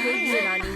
रहेगी रानी।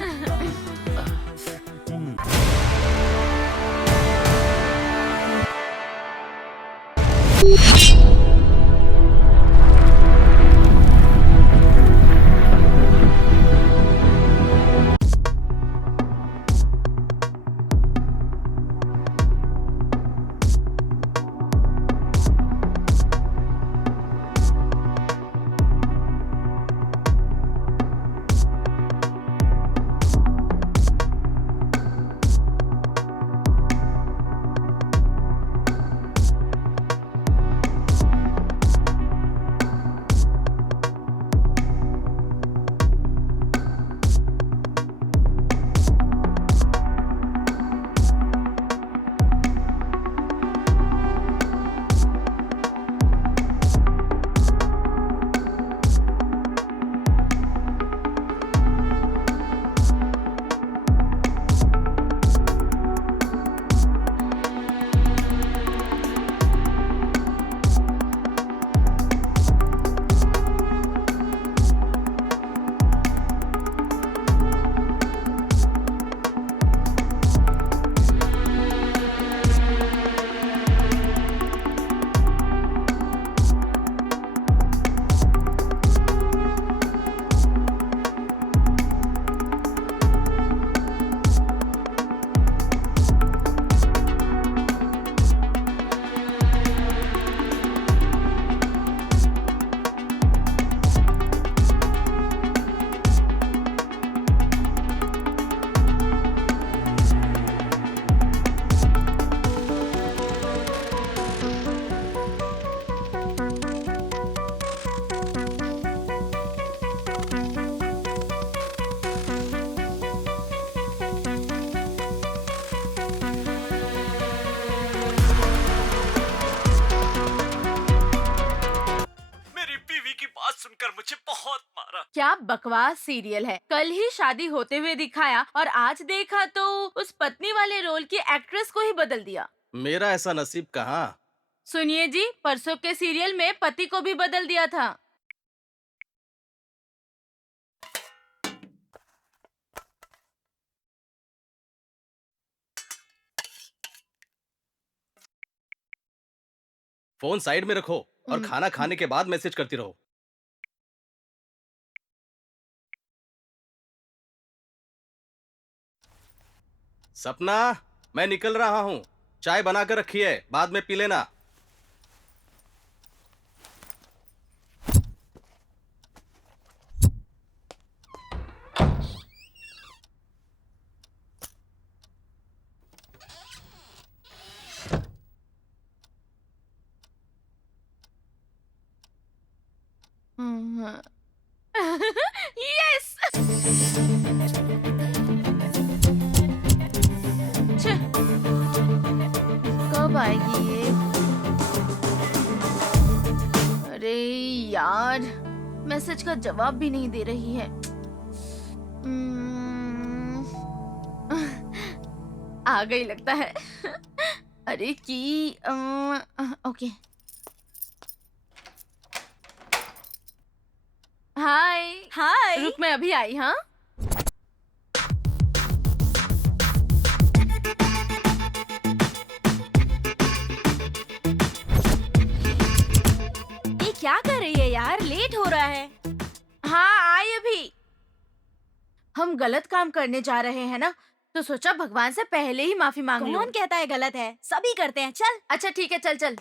क्या बकवास सीरियल है। कल ही शादी होते हुए दिखाया और आज देखा तो उस पत्नी वाले रोल की एक्ट्रेस को ही बदल दिया। मेरा ऐसा नसीब कहाँ। सुनिए जी, परसों के सीरियल में पति को भी बदल दिया था। फोन साइड में रखो और खाना खाने के बाद मैसेज करती रहो। सपना, मैं निकल रहा हूँ। चाय बनाकर रखी है, बाद में पी लेना। यस। कब आएगी ये? अरे यार, मैसेज का जवाब भी नहीं दे रही है। आ गई लगता है। अरे की ओके। हाय हाय। रुक, मैं अभी आई। हाँ, ये क्या कर रही है यार, लेट हो रहा है। हाँ आई अभी। हम गलत काम करने जा रहे हैं ना, तो सोचा भगवान से पहले ही माफी मांग लूं। कौन कहता है गलत है, सभी करते हैं। चल। अच्छा ठीक है, चल चल।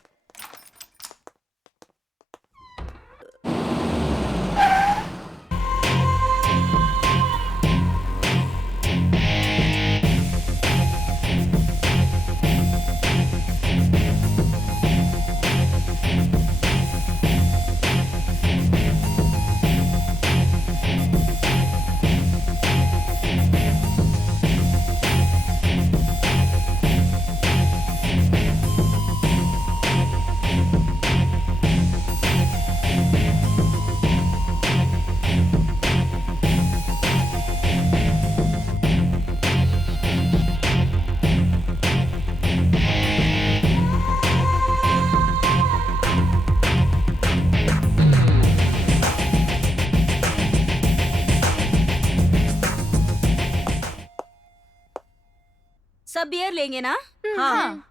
सब बियर लेंगे ना? हाँ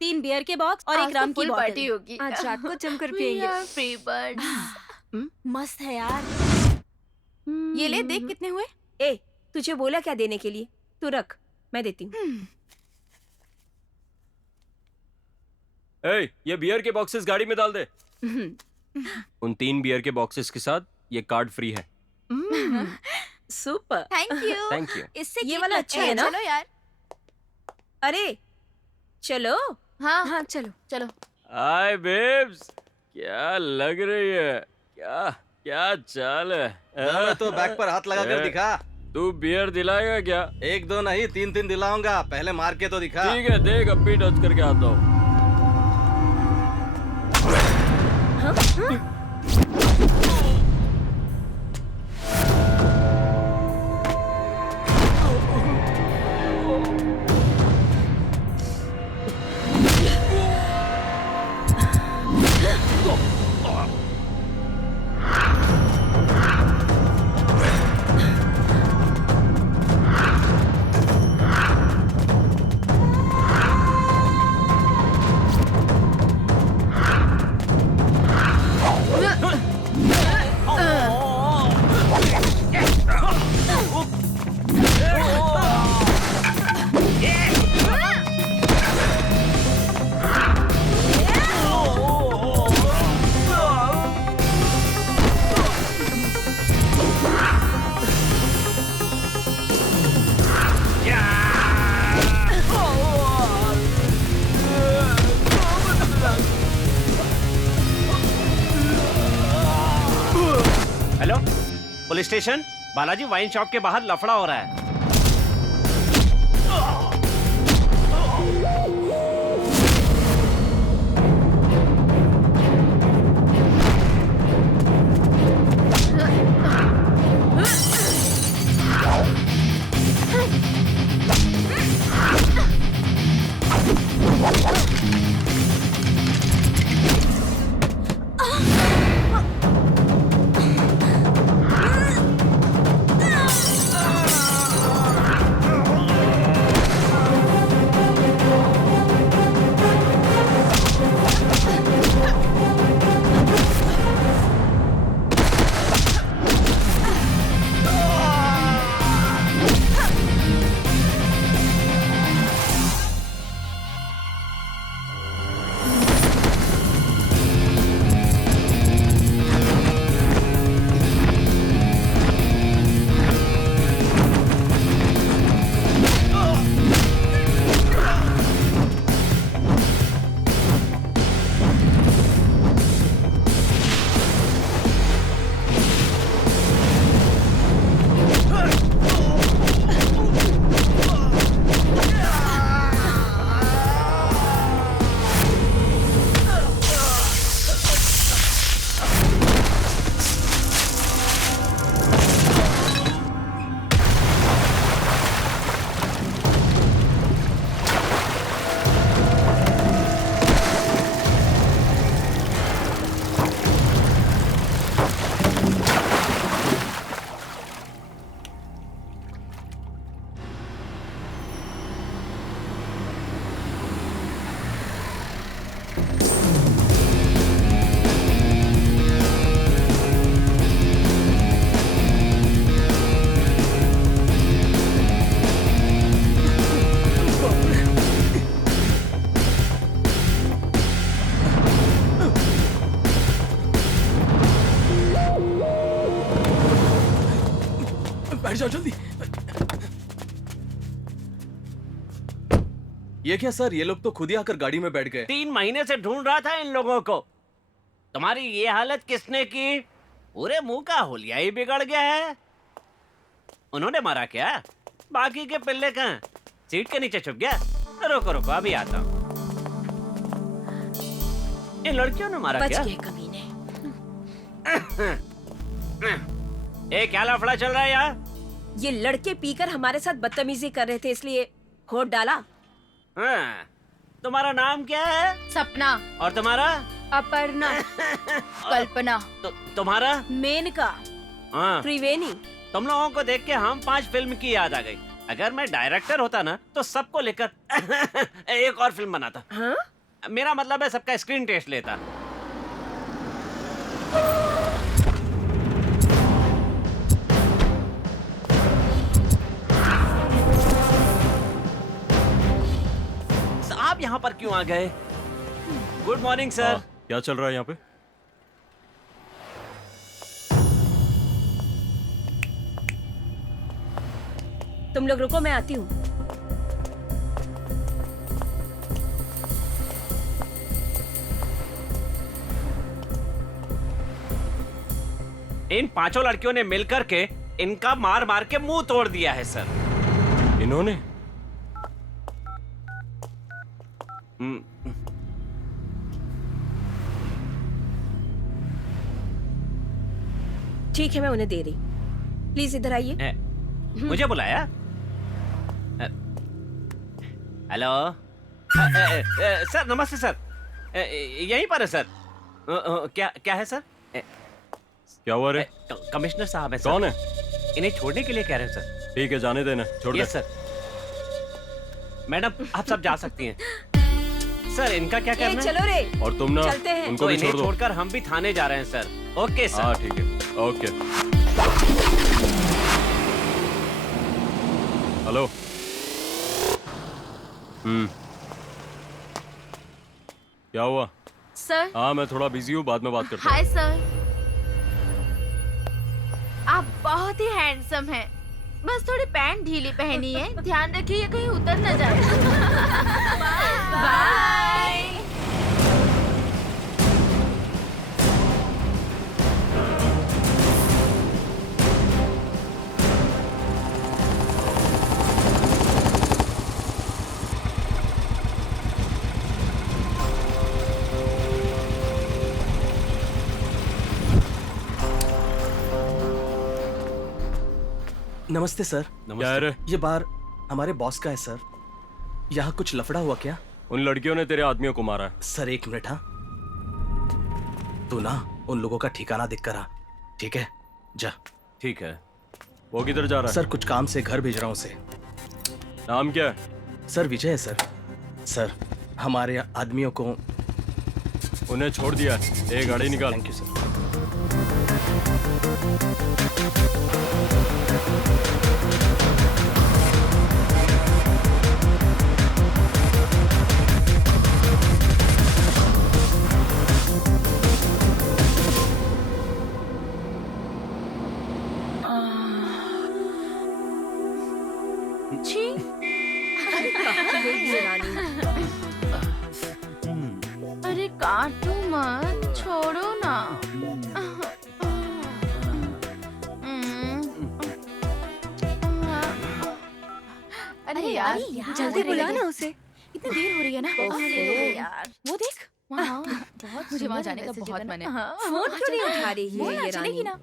3 बियर के बॉक्स और एक रम की पार्टी बोतल। होगी। आज रात को जमकर पियेंगे। Free birds. मस्त है यार। ये ले, देख कितने हुए। ए तुझे बोला क्या देने के लिए? तू रख, मैं देती हूँ। ए, ये बियर के बॉक्सेस गाड़ी में डाल दे। उन 3 बियर के बॉक्सेस के साथ ये कार्ड फ्री है। Super. Thank you. Thank you. इससे ये केक वाला लगता अच्छा है ना? चलो यार। अरे चलो। हाँ हाँ चलो। चलो। हाय बेब्स, क्या लग रही है? क्या क्या चाल है? मैं तो बैक पर हाथ लगा कर दिखा। तू बियर दिलाएगा क्या? 1-2 नहीं 3-3 दिलाऊंगा, पहले मार के तो दिखा। ठीक है, देख अभी टच करके आता हूँ। Hello, police station. Balaji wine shop के बाहर लफड़ा हो रहा है। बैठ जाओ जल्दी। ये क्या सर, ये लोग तो खुद ही आकर गाड़ी में बैठ गए। 3 महीने से ढूंढ रहा था इन लोगों को। तुम्हारी ये हालत किसने की? पूरे मुंह का हुलिया ही बिगड़ गया है। उन्होंने मारा क्या? बाकी के पिल्ले कहाँ? सीट के नीचे छुप गया? रुको रुको, अभी आता हूँ। इन लड़कियों ने मारा बच क्या? गए कमीने। ए, क्या लफड़ा चल रहा है यहाँ? ये लड़के पीकर हमारे साथ बदतमीजी कर रहे थे, इसलिए होट डाला। हाँ, तुम्हारा नाम क्या है? सपना। और तुम्हारा? अपर्णा। कल्पना। तुम्हारा? मेनका। हाँ, त्रिवेणी। तुम लोगों को देख के हम 5 फिल्म की याद आ गई। अगर मैं डायरेक्टर होता ना तो सबको लेकर एक और फिल्म बनाता। हाँ? मेरा मतलब है सबका स्क्रीन टेस्ट लेता। आप यहाँ पर क्यों आ गए? Good morning sir. क्या चल रहा है यहाँ पे? तुम लोग रुको, मैं आती हूँ। इन 5 लड़कियों ने मिलकर के इनका मार मार के मुंह तोड़ दिया है सर। इन्होंने? ठीक है, मैं उन्हें दे रही। प्लीज इधर आइए। मुझे बुलाया? हेलो सर, नमस्ते सर। यहीं पर है सर। क्या क्या है सर? क्या हुआ रे? कमिश्नर साहब है सर। कौन है? इन्हें छोड़ने के लिए कह रहे हैं सर। ठीक है, जाने देना, छोड़ दे। Yes sir. मैडम आप सब जा सकती हैं। सर इनका क्या करना है? चलो रे, और तुम ना चलते हैं। उनको तो भी इन्हें छोड़ दो। छोड़कर हम भी थाने जा रहे हैं सर। Okay sir. हाँ ठीक है, ओके। हेलो। क्या हुआ? सर। हाँ मैं थोड़ा बिजी हूँ, बाद में बात करता हूँ। हाय सर, आप बहुत ही हैंडसम हैं। बस थोड़ी पैंट ढीली पहनी है, ध्यान रखिए ये कहीं उतर न जाए। बाय। नमस्ते सर। क्या है रे? ये बार हमारे बॉस का है सर। यहाँ कुछ लफड़ा हुआ क्या? उन लड़कियों ने तेरे आदमियों को मारा है। सर एक मिनट। हाँ, तू ना उन लोगों का ठिकाना देख कर आ, ठीक है? जा। ठीक है। वो किधर जा रहा है? सर कुछ काम से घर भेज रहा हूँ उसे। नाम क्या है? सर विजय है सर। सर हमारे आदमियों को। उन्हें छोड़ दिया। एक गाड़ी निकाल। Thank you sir. छी। अरे काटो मत, छोड़ो ना। अरे यार जल्दी बुला ना उसे, इतनी देर हो रही है ना। अरे यार वो देख वहाँ, मुझे वहाँ जाने का बहुत मन है। फोन क्यों नहीं उठा रही है बोलना ये चलेगी रानी? ना।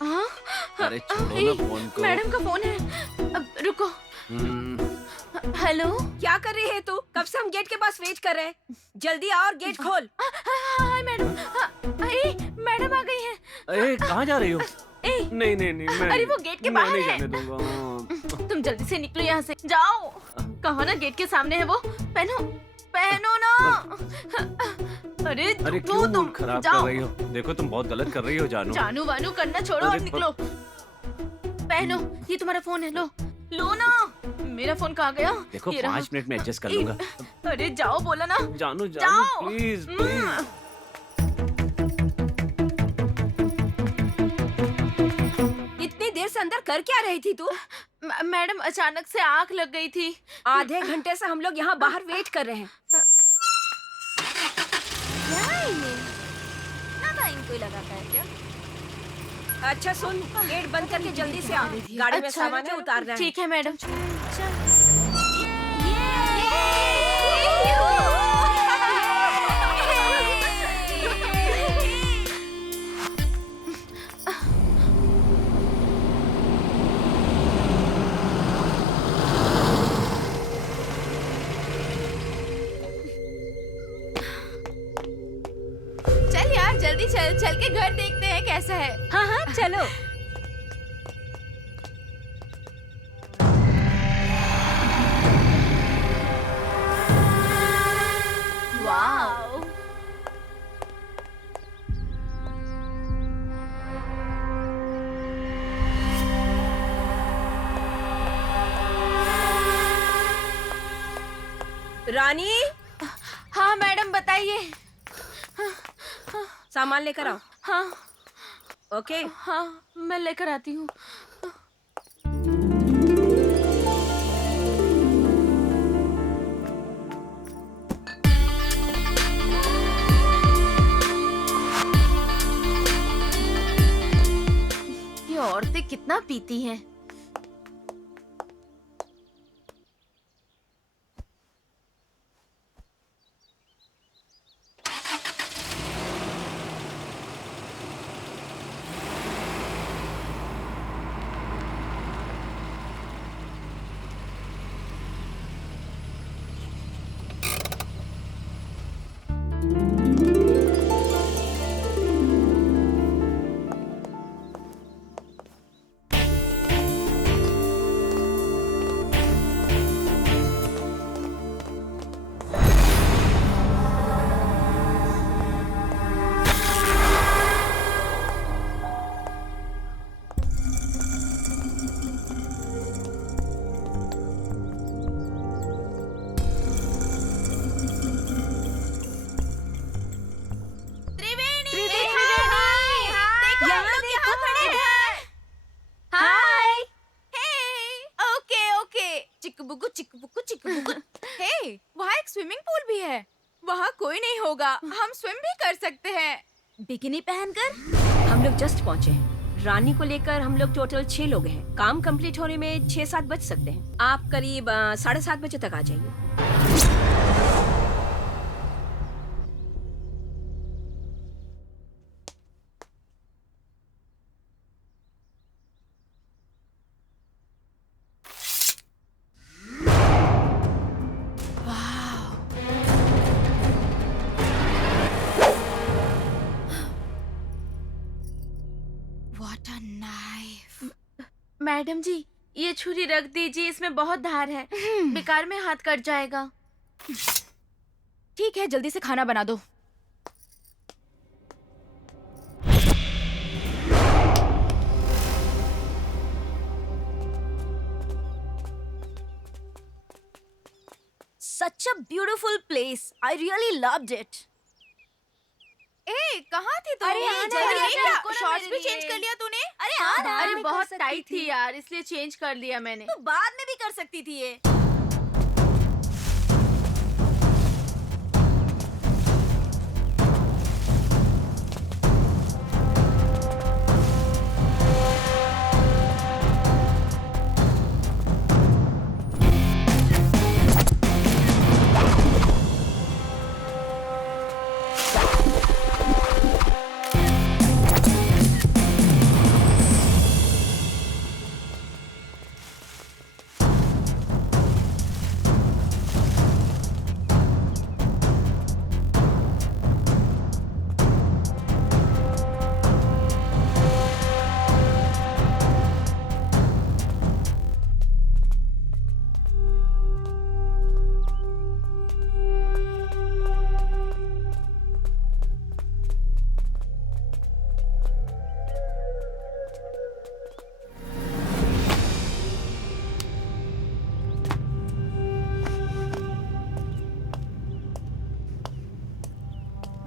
हाँ? अरे छोड़ो ना फोन को। मैडम का फोन है। अब रुको। हेलो। क्या कर रही है तू? कब से हम गेट के पास वेट कर रहे हैं। जल्दी आ और गेट खोल। Hi madam. मैडम आ गई हैं। अरे कहाँ जा रही हो? नहीं नहीं नहीं, मैं अरे वो गेट के बाहर नहीं है। जाने दूंगा। तुम जल्दी से निकलो यहाँ से, जाओ। कहो ना गेट के सामने है वो। पहनो पहनो ना। अरे अरे तो क्यों तुम मूड खराब जाओ। कर रही हो? देखो तुम बहुत गलत कर रही हो जानू। जानू वानू करना छोड़ो और अरे निकलो। पहनो, ये तुम्हारा फोन है, लो लो ना। मेरा फोन कहाँ गया? देखो ये रहा। 5 मिनट में एडजस्ट कर लूंगा। अरे जाओ, बोला ना। जानू जाओ। जानू प्लीज प्लीज। इतनी देर से अंदर कर क्या रही थी तू? मैडम अचानक से आंख लग गई थी। आधे घंटे से हम लोग यहाँ बाहर वेट कर रहे हैं। कोई लगाता है क्या? अच्छा सुन, गेट बंद करके जल्दी से आ। गाड़ी में सामान है, उतारना है। ठीक है मैडम। चल यार जल्दी चल, चल के घर देखते हैं कैसा है। हाँ हाँ चलो। वाओ। रानी, हाँ मैडम बताइए। सामान लेकर आओ। हाँ ओके। हाँ मैं लेकर आती हूँ। ये औरतें कितना पीती हैं। हे, वहाँ एक स्विमिंग पूल भी है। वहाँ कोई नहीं होगा, हम स्विम भी कर सकते हैं बिकिनी पहनकर। हम लोग जस्ट पहुँचे हैं। रानी को लेकर हम लोग टोटल 6 लोग हैं। काम कंप्लीट होने में 6-7 बज सकते हैं। आप करीब 7:30 बजे तक आ जाइए। मैडम जी ये छुरी रख दीजिए, इसमें बहुत धार है। बेकार में हाथ कट जाएगा। ठीक है, जल्दी से खाना बना दो। Such a beautiful place. I really loved it. ए, कहाँ थी तू? अरे जल्दी आना, आ जा। रुको ना शॉर्ट्स मेरे भी चेंज लिए। कर लिया तूने? अरे आना, अरे मैं बहुत कर टाइट सकती थी यार, इसलिए चेंज कर लिया मैंने। तो बाद में भी कर सकती थी ये।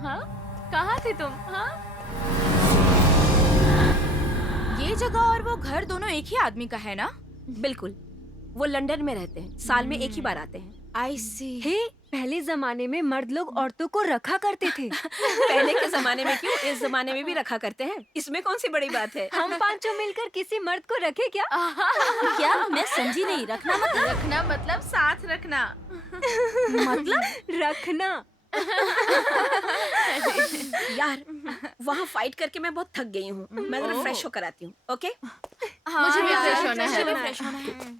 हाँ कहाँ थे तुम? हाँ ये जगह और वो घर दोनों एक ही आदमी का है ना? बिल्कुल। वो लंदन में रहते हैं। साल में एक ही बार आते हैं। आई सी। हे, पहले जमाने में मर्द लोग औरतों को रखा करते थे। पहले के जमाने में क्यों, इस जमाने में भी रखा करते हैं। इसमें कौन सी बड़ी बात है। हम पांचों मिलकर किसी मर्द को रखे क्या? क्या? मैं समझी नहीं। रखना मतलब? रखना मतलब साथ रखना। मतलब रखना। यार वहाँ फाइट करके मैं बहुत थक गई हूँ। मैं जरा फ्रेश होकर आती हूँ। ओके? हाँ, मुझे भी यार, फ्रेश होना है। मुझे भी फ्रेश होना है।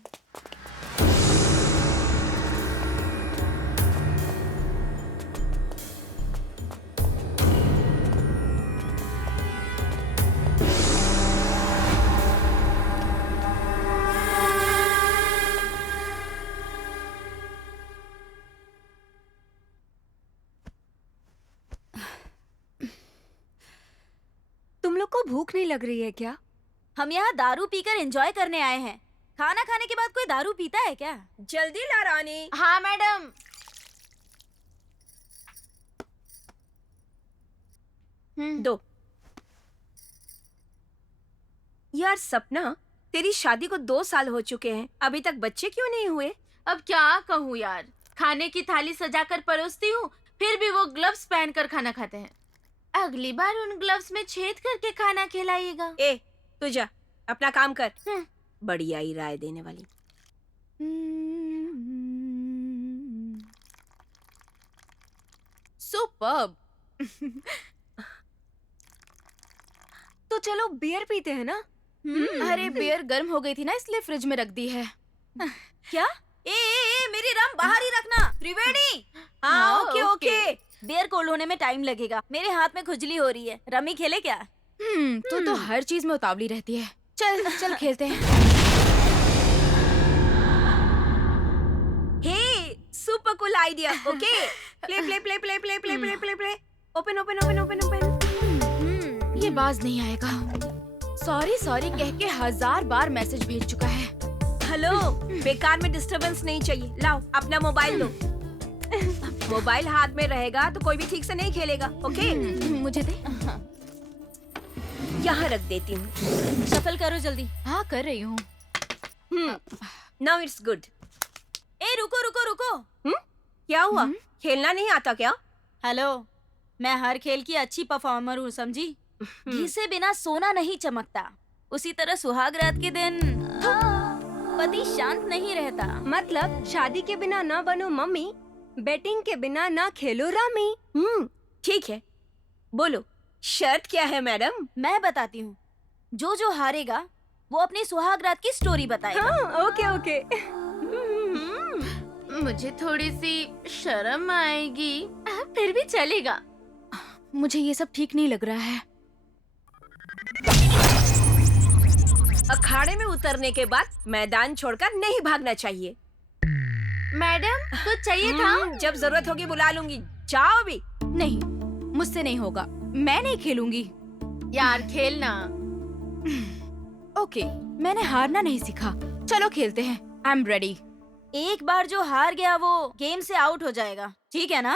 लोग को भूख नहीं लग रही है क्या? हम यहाँ दारू पीकर एंजॉय करने आए हैं। खाना खाने के बाद कोई दारू पीता है क्या? जल्दी ला रानी। हाँ मैडम। दो। यार सपना, तेरी शादी को 2 साल हो चुके हैं, अभी तक बच्चे क्यों नहीं हुए? अब क्या कहूँ यार, खाने की थाली सजाकर परोसती हूँ, फिर भी वो ग्लव्स पहनकर खाना खाते हैं। अगली बार उन ग्लव्स में छेद करके खाना खिलाइएगा। ए, तू जा, अपना काम कर। बढ़िया ही राय देने वाली। सुपर्ब। तो चलो बियर पीते हैं ना? अरे बियर गर्म हो गई थी ना, इसलिए फ्रिज में रख दी है। क्या? मेरी रम बाहर ही रखना। त्रिवेणी। हाँ, okay okay. Okay. Beer cold होने में टाइम लगेगा। मेरे हाथ में खुजली हो रही है। रमी खेले क्या? तो हर चीज में उतावली रहती है। चल चल खेलते हैं। Hey, super cool idea. Okay, play play play play play play play play play. Open open open open open. ये बाज नहीं आएगा। सॉरी सॉरी कह के 1000 बार मैसेज भेज चुका है। हेलो, बेकार में डिस्टरबेंस नहीं चाहिए। लाओ अपना मोबाइल दो। मोबाइल हाथ में रहेगा तो कोई भी ठीक से नहीं खेलेगा। ओके, मुझे दे। यहाँ रख देती हूँ। शफल करो जल्दी। हाँ कर रही हूँ। Now it's good. ए रुको रुको रुको। क्या हुआ? खेलना नहीं आता क्या? हेलो, मैं हर खेल की अच्छी परफॉर्मर हूँ, समझी? घी से बिना सोना नहीं चमकता। उसी तरह सुहाग रात के दिन पति शांत नहीं रहता। मतलब शादी के बिना ना बनो मम्मी, बैटिंग के बिना ना खेलो रामी। ठीक है, बोलो शर्त क्या है मैडम? मैं बताती हूँ। जो जो हारेगा वो अपनी सुहाग रात की स्टोरी बताएगा। हाँ, ओके ओके। मुझे थोड़ी सी शर्म आएगी, फिर भी चलेगा। मुझे ये सब ठीक नहीं लग रहा है। अखाड़े में उतरने के बाद मैदान छोड़कर नहीं भागना चाहिए। मैडम कुछ चाहिए था? जब जरूरत होगी बुला लूंगी। जाओ भी। नहीं, मुझसे नहीं होगा। मैं नहीं खेलूंगी। यार खेलना। ओके, मैंने हारना नहीं सीखा। चलो खेलते हैं। I am ready. एक बार जो हार गया वो गेम से आउट हो जाएगा, ठीक है ना?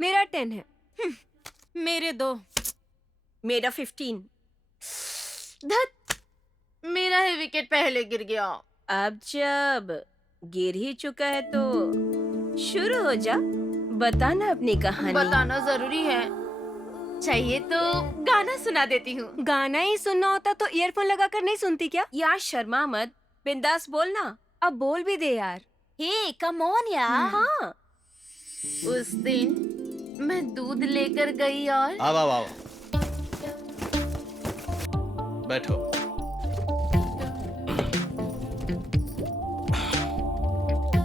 मेरा 10 है। मेरे 2। मेरा 15। धत, मेरा ही विकेट पहले गिर गया। अब जब गिर ही चुका है तो शुरू हो जा। बताना अपनी कहानी। बताना जरूरी है। चाहिए तो गाना सुना देती हूँ। गाना ही सुनना होता तो ईयरफोन लगाकर नहीं सुनती क्या? यार शर्मा मत, बिंदास बोलना। अब बोल भी दे यार। हे कम ऑन यार। हाँ, उस दिन मैं दूध लेकर गई और आओ आओ आओ, बैठो।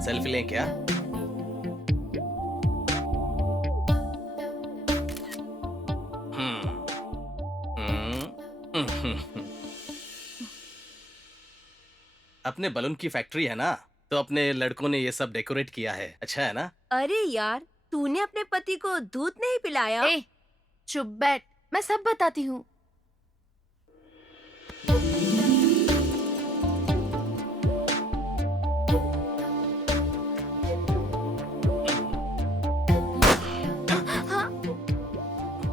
सेल्फी लें क्या? अपने बलून की फैक्ट्री है ना, तो अपने लड़कों ने ये सब डेकोरेट किया है। अच्छा है ना? अरे यार तूने अपने पति को दूध नहीं पिलाया? ए, चुप बैठ, मैं सब बताती हूँ।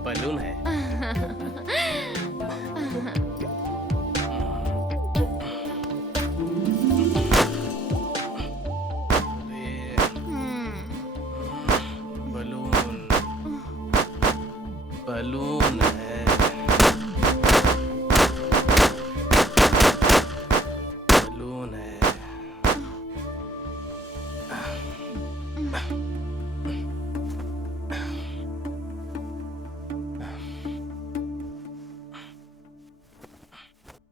बलून है। बलून बलून है। बलून है।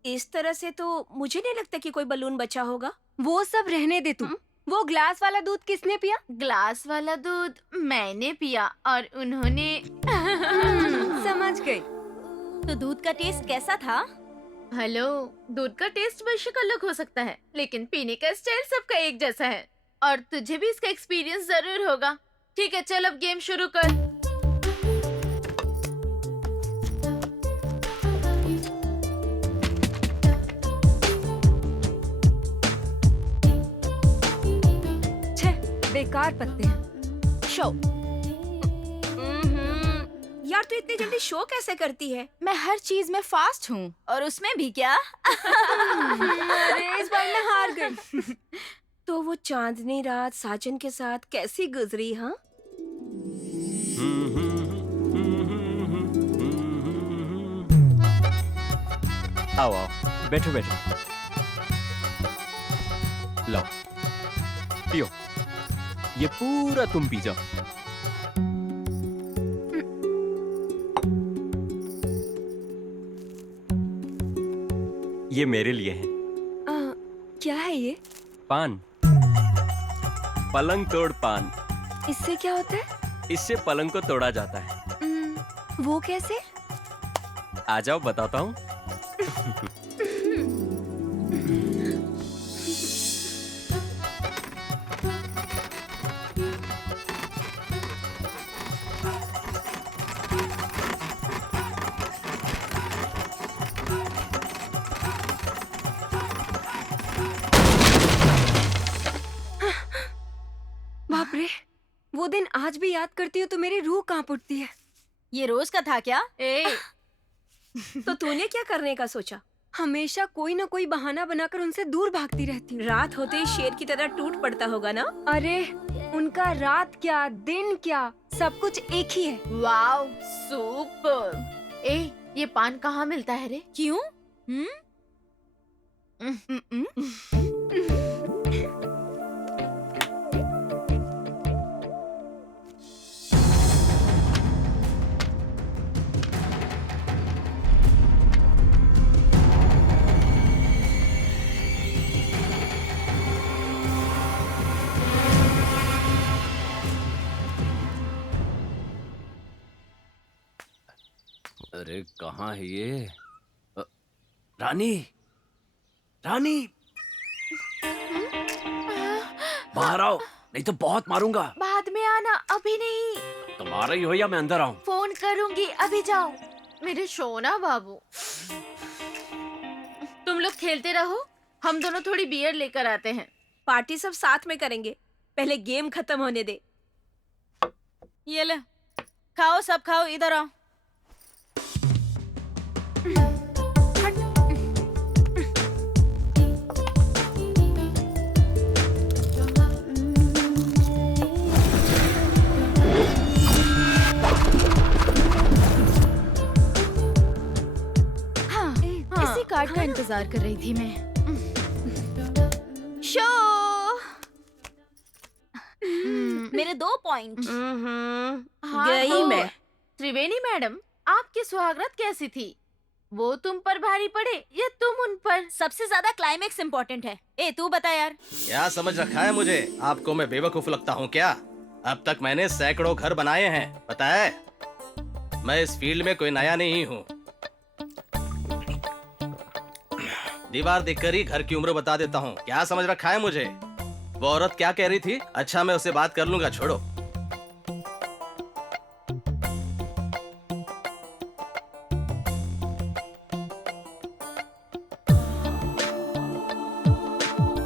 इस तरह से तो मुझे नहीं लगता कि कोई बलून बचा होगा। वो सब रहने दे तू। वो ग्लास वाला दूध किसने पिया? ग्लास वाला दूध मैंने पिया और उन्होंने समझ गई। तो दूध का टेस्ट कैसा था? हेलो, दूध का टेस्ट बेशक अलग हो सकता है, लेकिन पीने का स्टाइल सबका एक जैसा है और तुझे भी इसका एक्सपीरियंस जरूर होगा। ठीक है, चल अब गेम शुरू कर। छे, बेकार पत्ते हैं। शो। यार तू इतनी जल्दी शो कैसे करती है? मैं हर चीज में फास्ट हूँ। और उसमें भी क्या? अरे इस बार मैं हार गई। तो वो चांदनी रात साजन के साथ कैसी गुजरी? हाँ, आओ आओ, बैठो बैठो, लाओ पियो, ये पूरा तुम पी जाओ। ये मेरे लिए है। क्या है ये? पान, पलंग तोड़ पान। इससे क्या होता है? इससे पलंग को तोड़ा जाता है। वो कैसे? आ जाओ बताता हूँ। बाप रे, वो दिन आज भी याद करती हूँ तो मेरी रूह कांप उठती है। ये रोज का था क्या? तो तूने क्या करने का सोचा? हमेशा कोई ना कोई बहाना बनाकर उनसे दूर भागती रहती हूँ। रात होते ही शेर की तरह टूट पड़ता होगा ना? अरे उनका रात क्या दिन क्या सब कुछ एक ही है। Wow, super. ये पान कहाँ मिलता है रे? क्यों? अरे कहाँ है ये? रानी, रानी, बाहर आओ, नहीं तो बहुत मारूंगा। बाद में आना, अभी नहीं। तुम आ रही हो या मैं अंदर आऊं? फोन करूंगी, अभी जाओ। मेरे सोना बाबू। तुम लोग खेलते रहो, हम दोनों थोड़ी बियर लेकर आते हैं। पार्टी सब साथ में करेंगे, पहले गेम खत्म होने दे। ये ले, खाओ सब खाओ, इधर आओ। इसी कार्ड का इंतजार कर रही थी मैं। शो। मेरे 2 पॉइंट। हाँ, गई तो मैं। त्रिवेणी मैडम, आपकी सुहागरात कैसी थी? वो तुम पर भारी पड़े या तुम उन पर? सबसे ज्यादा क्लाइमेक्स इम्पोर्टेंट है। तू बता यार। क्या समझ रखा है मुझे? आपको मैं बेवकूफ लगता हूँ क्या? अब तक मैंने सैकड़ों घर बनाए हैं, पता है? मैं इस फील्ड में कोई नया नहीं हूँ। दीवार देखकर ही घर की उम्र बता देता हूँ। क्या समझ रखा है मुझे? वो औरत क्या कह रही थी? अच्छा, मैं उससे बात कर लूंगा, छोड़ो।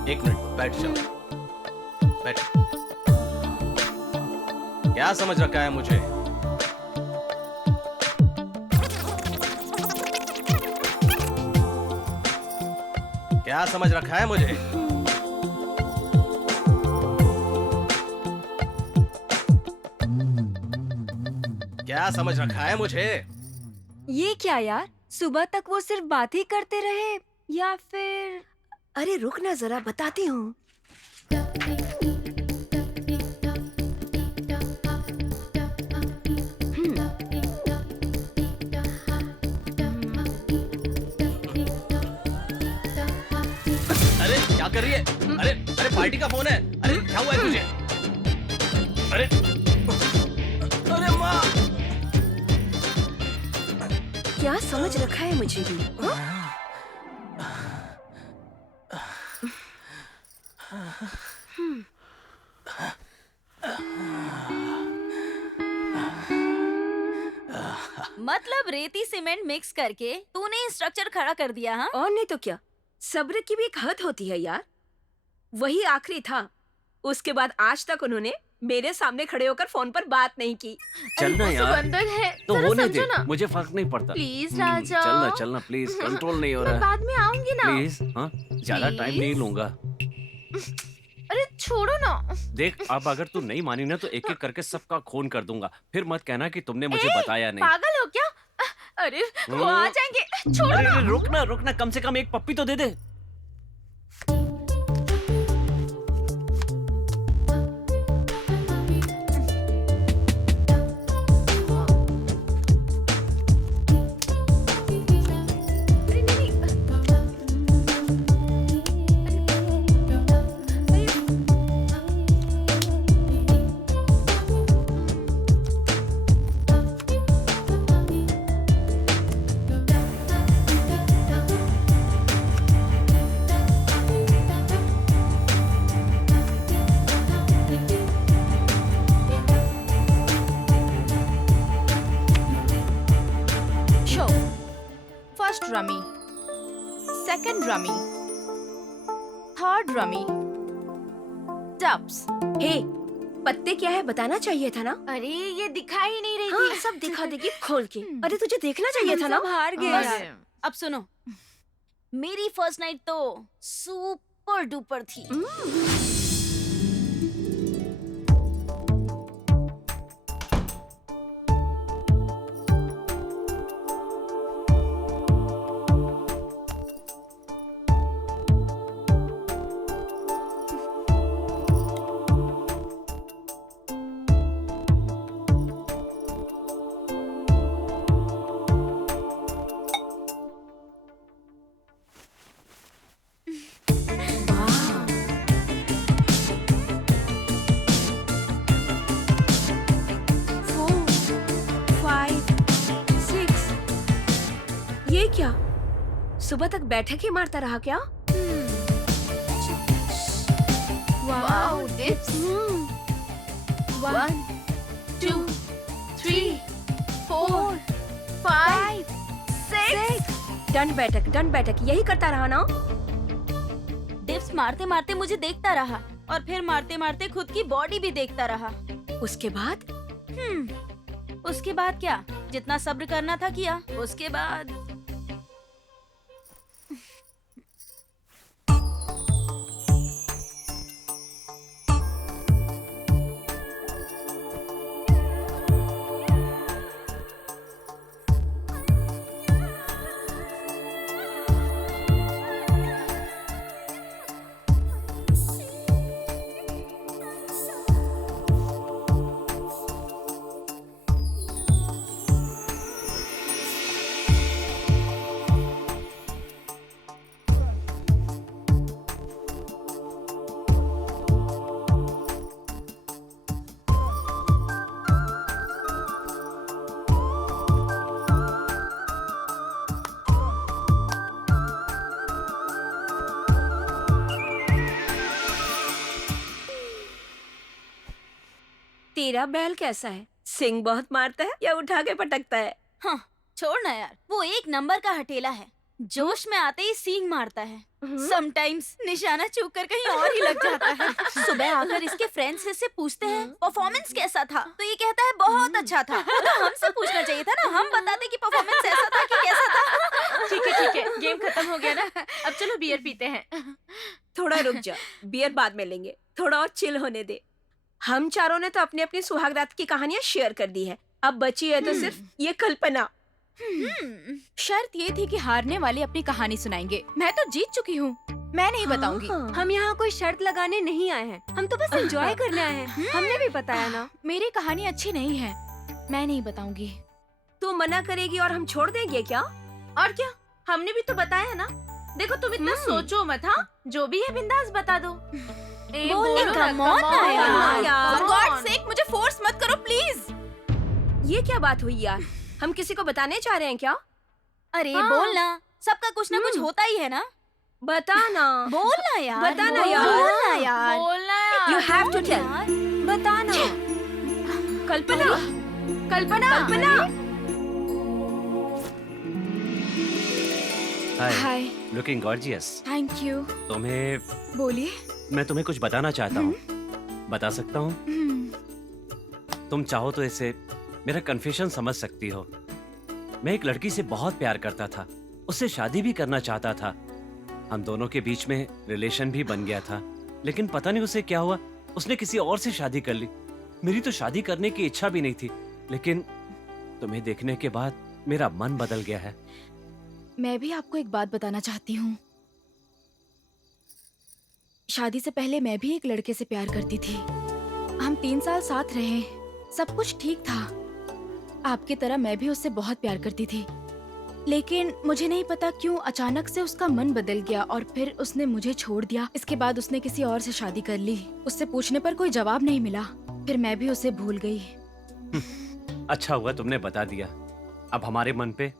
एक मिनट, बैठ जाओ, बैठ। क्या समझ रखा है मुझे? क्या समझ रखा है मुझे? क्या समझ रखा है मुझे? ये क्या यार, सुबह तक वो सिर्फ बात ही करते रहे या फिर? अरे रुक ना जरा, बताती हूँ। अरे क्या कर रही है? अरे अरे पार्टी का फोन है। अरे अरे क्या हुआ है तुझे? अरे अरे माँ! क्या समझ रखा है मुझे भी? हाँ? मतलब रेती सीमेंट मिक्स करके तूने स्ट्रक्चर खड़ा कर दिया, हाँ? और नहीं तो क्या, सब्र की भी एक हद होती है यार। वही आखिरी था। उसके बाद आज तक उन्होंने मेरे सामने खड़े होकर फोन पर बात नहीं की। चलना वो यार, बंदर है, तो जरा होने दे, समझो ना। मुझे फर्क नहीं पड़ता। प्लीज राजा। चलना चलना प्लीज, कंट्रोल नहीं हो मैं रहा है। बाद में आऊंगी ना। प्लीज, हाँ, ज्यादा टाइम नहीं लूंगा। अरे छोड़ो ना। देख, अब अगर तू नहीं मानी ना तो एक एक करके सबका खून कर दूंगा। फिर मत कहना कि तुमने मुझे ए, बताया नहीं। पागल हो क्या? अरे वो आ जाएंगे, छोड़ो अरे ना। अरे, रुकना रुकना, कम से कम एक पप्पी तो दे दे। अरे नहीं, show first rummy, second rummy, third rummy, डब्स। हे, पत्ते क्या है बताना चाहिए था ना। अरे ये दिखाई ही नहीं रही हाँ, थी। सब दिखा देगी खोल के। अरे तुझे देखना चाहिए था ना। सब हार गए बस, यार। अब सुनो, मेरी फर्स्ट नाइट तो सुपर डुपर थी। ये क्या, सुबह तक बैठक ही मारता रहा क्या? Wow, dips. 1 2 3 4 5 6। दंड बैठक यही करता रहा ना। डिप्स मारते मारते मुझे देखता रहा और फिर मारते मारते खुद की बॉडी भी देखता रहा। उसके बाद उसके बाद क्या, जितना सब्र करना था किया। उसके बाद तेरा बैल कैसा है? सिंग बहुत मारता है या उठा के पटकता है? हाँ, छोड़ ना यार, वो एक नंबर का हटेला है। जोश में आते ही सींग मारता है। समटाइम्स निशाना चूक कर कहीं और ही लग जाता है। सुबह आकर इसके फ्रेंड्स इससे पूछते हैं परफॉर्मेंस कैसा था, तो ये कहता है बहुत अच्छा था। तो हमसे पूछना चाहिए था ना, हम बताते कि परफॉर्मेंस ऐसा था कि कैसा था। ठीक है, गेम खत्म हो गया ना। अब चलो बियर पीते हैं। थोड़ा रुक जा, बियर बाद में लेंगे, थोड़ा और चिल होने दे। हम चारों ने तो अपनी अपनी सुहागरात की कहानियां शेयर कर दी है, अब बची है तो सिर्फ ये कल्पना। शर्त ये थी कि हारने वाले अपनी कहानी सुनाएंगे। मैं तो जीत चुकी हूँ, मैं नहीं बताऊंगी। हम यहाँ कोई शर्त लगाने नहीं आए हैं, हम तो बस एंजॉय करने आए हैं। हमने भी बताया ना। मेरी कहानी अच्छी नहीं है, मैं नहीं बताऊंगी। तू मना करेगी और हम छोड़ देंगे क्या? और क्या, हमने भी तो बताया ना। देखो तुम इतना सोचो मत। हाँ, जो भी है बिंदास बता दो। बोलो ना, come on come ना on। यार। यार। For God's sake, मुझे फोर्स मत करो प्लीज। ये क्या बात हुई यार? हम किसी को बताने चाह रहे हैं क्या? अरे हाँ। बोलना, सबका कुछ ना कुछ होता ही है ना। बता ना। बोलना यार, बताना यार। बोलना यार। बोलना यार। You have to tell. यार। बता ना। कल्पना। कल्पना। कल्पना। हाय हाय, लुकिंग गॉर्जियस। Thank you. तुम्हें बोलिए। मैं तुम्हें कुछ बताना चाहता हूँ। बता सकता हूँ? तुम चाहो तो इसे मेरा कन्फेशन समझ सकती हो। मैं एक लड़की से बहुत प्यार करता था, उससे शादी भी करना चाहता था। हम दोनों के बीच में रिलेशन भी बन गया था, लेकिन पता नहीं उसे क्या हुआ, उसने किसी और से शादी कर ली। मेरी तो शादी करने की इच्छा भी नहीं थी, लेकिन तुम्हें देखने के बाद मेरा मन बदल गया है। मैं भी आपको एक बात बताना चाहती हूँ। शादी से पहले मैं भी एक लड़के से प्यार करती थी। हम 3 साल साथ रहे, सब कुछ ठीक था। आपकी तरह मैं भी उससे बहुत प्यार करती थी, लेकिन मुझे नहीं पता क्यों अचानक से उसका मन बदल गया और फिर उसने मुझे छोड़ दिया। इसके बाद उसने किसी और से शादी कर ली। उससे पूछने पर कोई जवाब नहीं मिला, फिर मैं भी उसे भूल गई। अच्छा हुआ तुमने बता दिया। अब हमारे मन पे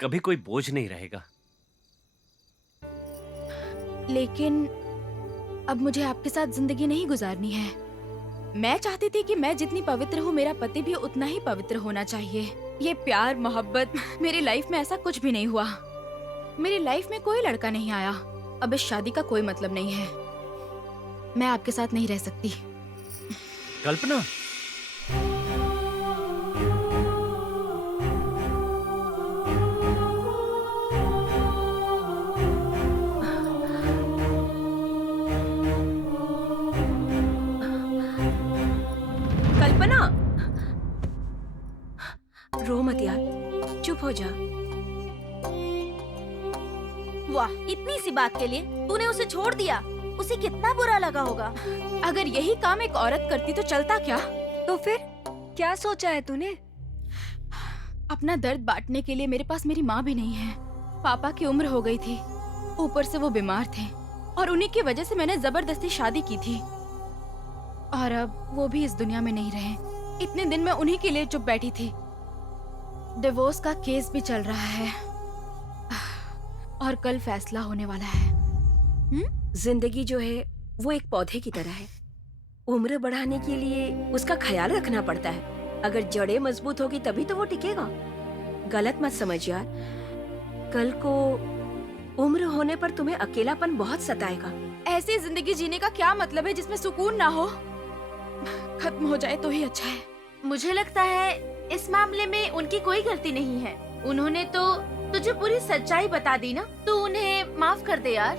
कभी कोई बोझ नहीं रहेगा। लेकिन अब मुझे आपके साथ जिंदगी नहीं गुजारनी है। मैं चाहती थी कि मैं जितनी पवित्र हूँ, मेरा पति भी उतना ही पवित्र होना चाहिए। ये प्यार मोहब्बत, मेरी लाइफ में ऐसा कुछ भी नहीं हुआ। मेरी लाइफ में कोई लड़का नहीं आया। अब इस शादी का कोई मतलब नहीं है। मैं आपके साथ नहीं रह सकती। कल्पना, कल्पना। रो मत यार, चुप हो जा। वाह, इतनी सी बात के लिए तूने उसे छोड़ दिया। उसे कितना बुरा लगा होगा। अगर यही काम एक औरत करती तो चलता क्या? तो फिर क्या सोचा है तूने? अपना दर्द बांटने के लिए मेरे पास मेरी माँ भी नहीं है। पापा की उम्र हो गई थी, ऊपर से वो बीमार थे और उन्हीं की वजह से मैंने जबरदस्ती शादी की थी। और अब वो भी इस दुनिया में नहीं रहे। इतने दिन मैं उन्हीं के लिए चुप बैठी थी। डिवोर्स का केस भी चल रहा है और कल फैसला होने वाला है। जिंदगी जो है वो एक पौधे की तरह है। उम्र बढ़ाने के लिए उसका ख्याल रखना पड़ता है। अगर जड़ें मजबूत होगी तभी तो वो टिकेगा। गलत मत समझ यार। कल को उम्र होने पर तुम्हें अकेलापन बहुत सताएगा। ऐसी जिंदगी जीने का क्या मतलब है जिसमें सुकून ना हो? खत्म हो जाए तो ही अच्छा है। मुझे लगता है इस मामले में उनकी कोई गलती नहीं है। उन्होंने तो तुझे पूरी सच्चाई बता दी ना, तो उन्हें माफ कर दे यार।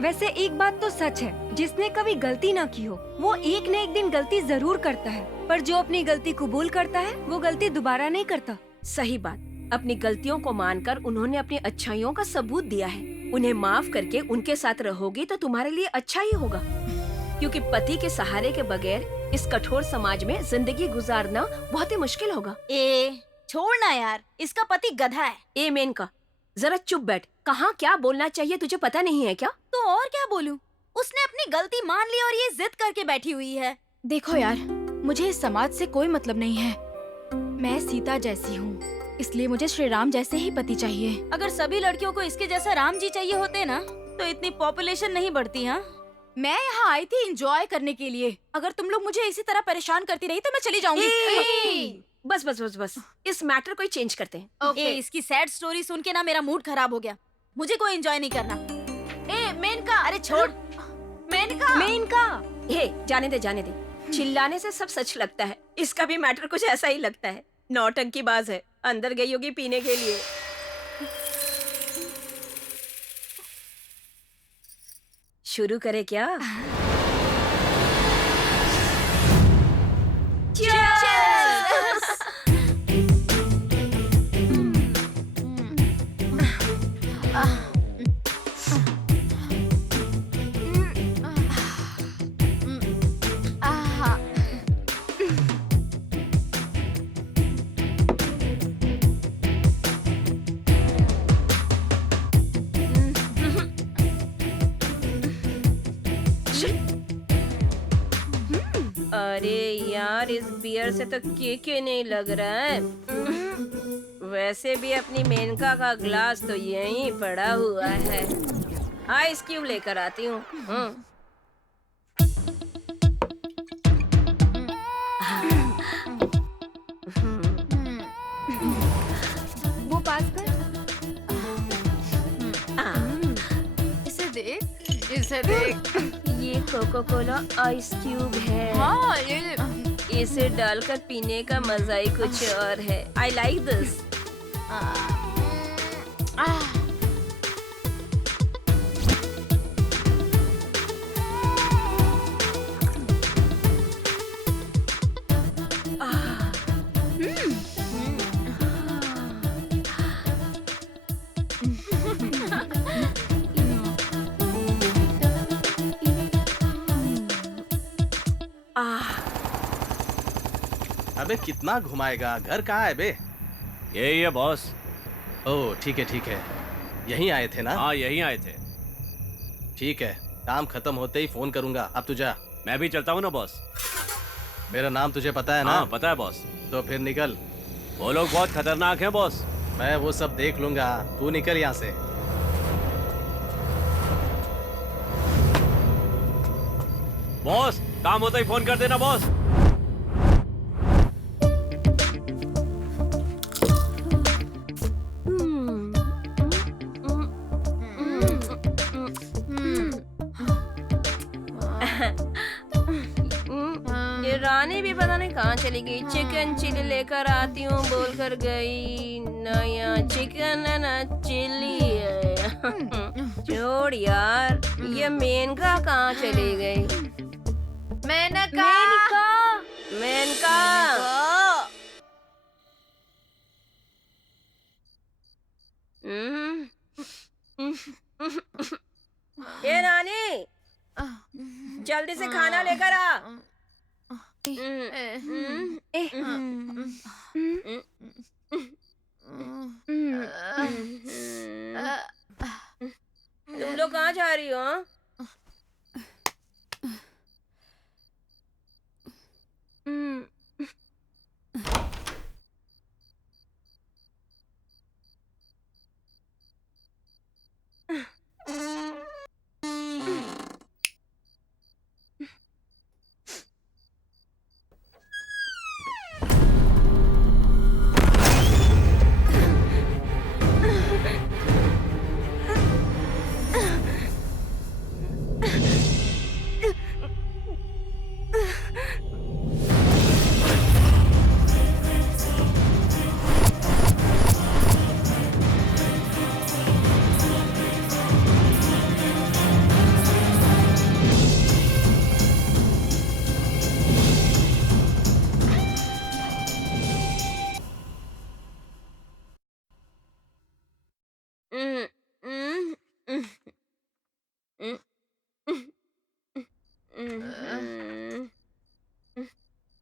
वैसे एक बात तो सच है, जिसने कभी गलती ना की हो वो एक न एक दिन गलती जरूर करता है, पर जो अपनी गलती कबूल करता है वो गलती दोबारा नहीं करता। सही बात। अपनी गलतियों को मानकर उन्होंने अपनी अच्छाइयों का सबूत दिया है। उन्हें माफ करके उनके साथ रहोगी तो तुम्हारे लिए अच्छा ही होगा, क्योंकि पति के सहारे के बगैर इस कठोर समाज में जिंदगी गुजारना बहुत ही मुश्किल होगा। छोड़ना यार, इसका पति गधा है। ए मेन का, जरा चुप बैठ। कहाँ क्या बोलना चाहिए तुझे पता नहीं है क्या? तो और क्या बोलूं? उसने अपनी गलती मान ली और ये जिद करके बैठी हुई है। देखो यार, मुझे इस समाज से कोई मतलब नहीं है। मैं सीता जैसी हूँ, इसलिए मुझे श्री राम जैसे ही पति चाहिए। अगर सभी लड़कियों को इसके जैसा राम जी चाहिए होते ना, तो इतनी पॉपुलेशन नहीं बढ़ती। हाँ, मैं यहाँ आई थी एंजॉय करने के लिए। अगर तुम लोग मुझे इसी तरह परेशान करती रही तो मैं चली जाऊंगी। बस बस बस बस, इस मैटर को ही चेंज करते हैं। इसकी सैड स्टोरी सुन के ना मेरा मूड खराब हो गया। मुझे कोई एंजॉय नहीं करना। मेनका, अरे छोड़। मेनका। हे, जाने दे जाने दे। चिल्लाने से सब सच लगता है। इसका भी मैटर कुछ ऐसा ही लगता है। नौटंकीबाज है, अंदर गई होगी पीने के लिए। शुरू करे क्या? अरे यार, इस बियर से तो के नहीं लग रहा है। वैसे भी अपनी मेनका का ग्लास तो यहीं पड़ा हुआ है। आइस क्यूब लेकर आती हूँ। वो पास कर। इसे देख, इसे देख। ये कोको कोला आइस क्यूब है। हाँ, ये इसे डालकर पीने का मजा ही कुछ और है। I like this. अबे कितना घुमाएगा, घर कहाँ है बे? यही है बॉस। ओह ठीक है, यहीं आए थे ना? हाँ, यहीं आए थे। ठीक है, काम खत्म होते ही फोन करूंगा। अब तू जा। मैं भी चलता हूँ ना बॉस। मेरा नाम तुझे पता है ना? हाँ, पता है बॉस। तो फिर निकल। वो लोग बहुत खतरनाक हैं बॉस। मैं वो सब देख लूंगा, तू निकल यहाँ से। बॉस, काम होता ही फोन कर देना बॉस। ये रानी भी पता नहीं कहाँ चली गई। चिकन चिली लेकर आती हूँ बोलकर गई, ना यहाँ चिकन है ना चिली है। छोड़ यार, ये मेनका कहाँ चली गई? मेनका। मेनका, ये रानी, जल्दी से खाना लेकर आ। तुम लोग कहाँ जा रही हो?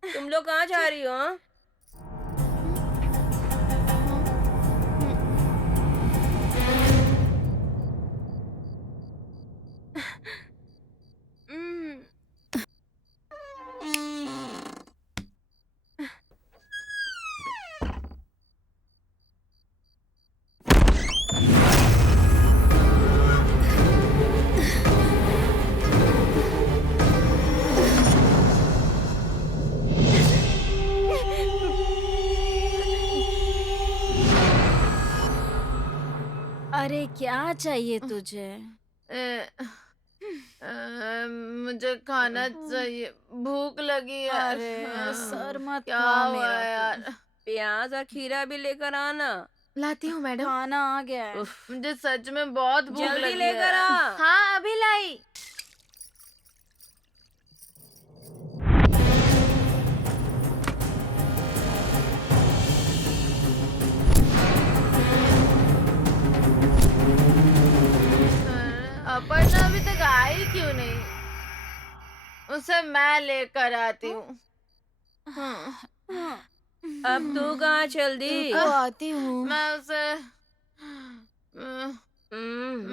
तुम लोग कहाँ जा रही हो? अरे क्या चाहिए तुझे? मुझे खाना चाहिए, भूख लगी है। अरे सर मत क्या खा हुआ मेरा यार? प्याज और खीरा भी लेकर आना। लाती हूँ मैडम। खाना आ गया है। मुझे सच में बहुत भूख जल्दी लगी लेकर है। आ। हाँ, अभी लाई। अपर्णा अभी तक आई क्यों नहीं? उसे मैं लेकर आती हूँ। अब तू कहाँ चल दी? तो आती हूँ। मैं उसे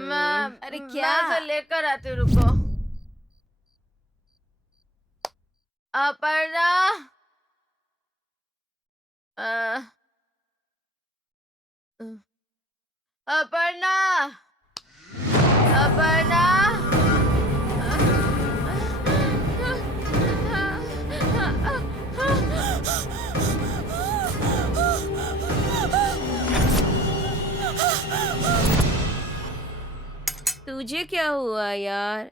मैं अरे मैं क्या? उसे लेकर आती हूँ, रुको। अपर्णा। अ, अपर्णा, अपर्णा। तुझे क्या हुआ यार?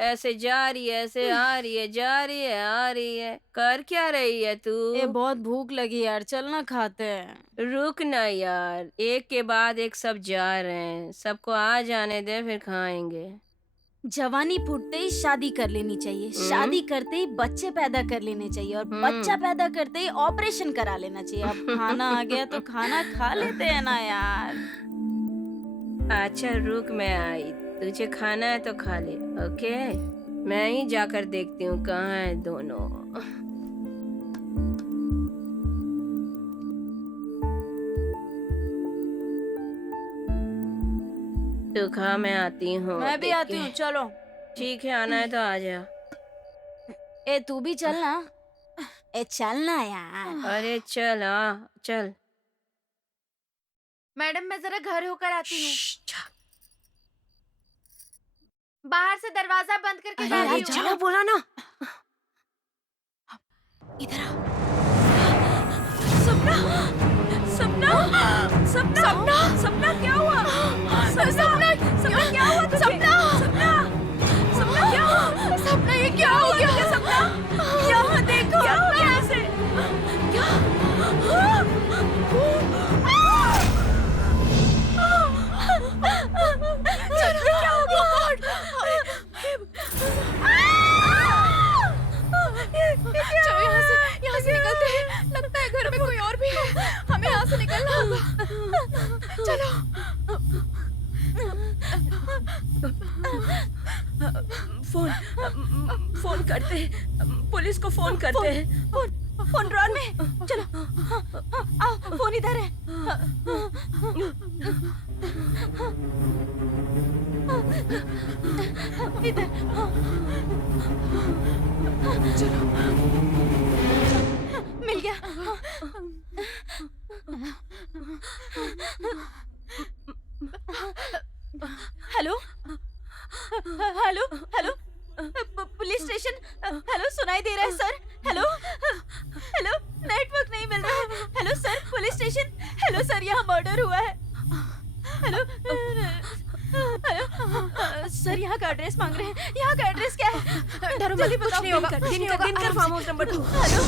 ऐसे जा रही है, ऐसे आ रही है, जा रही है, आ रही है, कर क्या रही है तू? बहुत भूख लगी यार, चल ना खाते हैं। रुक ना यार, एक के बाद एक सब जा रहे हैं, सबको आ जाने दे फिर खाएंगे। जवानी फूटते ही शादी कर लेनी चाहिए, शादी करते ही बच्चे पैदा कर लेने चाहिए, और बच्चा पैदा करते ही ऑपरेशन करा लेना चाहिए। अब खाना आ गया तो खाना खा लेते हैं ना यार। अच्छा रुक, मैं आई। तुझे खाना है तो खा ले, ओके? मैं ही जाकर देखती हूँ कहाँ है दोनों। तू खा, मैं आती हूँ। मैं भी देख आती के। हूँ, चलो। ठीक है, आना है तो आ जा। ए तू भी चल ना। ए चल ना यार। अरे चल, आ चल। मैडम मैं जरा घर होकर आती हूँ। बाहर से दरवाजा बंद करके जा रही हूँ। चलो बोला ना। इधर आओ। सपना, सपना, सपना, सपना, सपना क्या हुआ? सपना, सपना क्या हुआ तुझे? सपना, सपना, सपना क्या हुआ? सपना ये क्या हो गया? सपना, यहाँ देखो। क्या हो गया ऐसे? क्या? सपना क्या हो गया? चलो यहाँ से निकलते हैं। लगता है घर में कोई और भी है। हमें यहाँ से निकलना होगा। चलो। फोन करते हैं, पुलिस को फोन करते हैं। फोन ड्रॉर में। चलो आओ, फोन इधर है। इधर। चलो, मिल गया। Hello, hello, hello, police station. Hello, सुनाई दे रहा है सर? हेलो, हेलो, नेटवर्क नहीं मिल रहा है। Hello sir, police station. Hello sir, यहाँ मर्डर हुआ है। हेलो, हेलो सर, यहाँ का एड्रेस मांग रहे हैं। यहाँ का एड्रेस क्या है? डरो मत, कुछ नहीं होगा। Dinkar farm house number 2। Hello.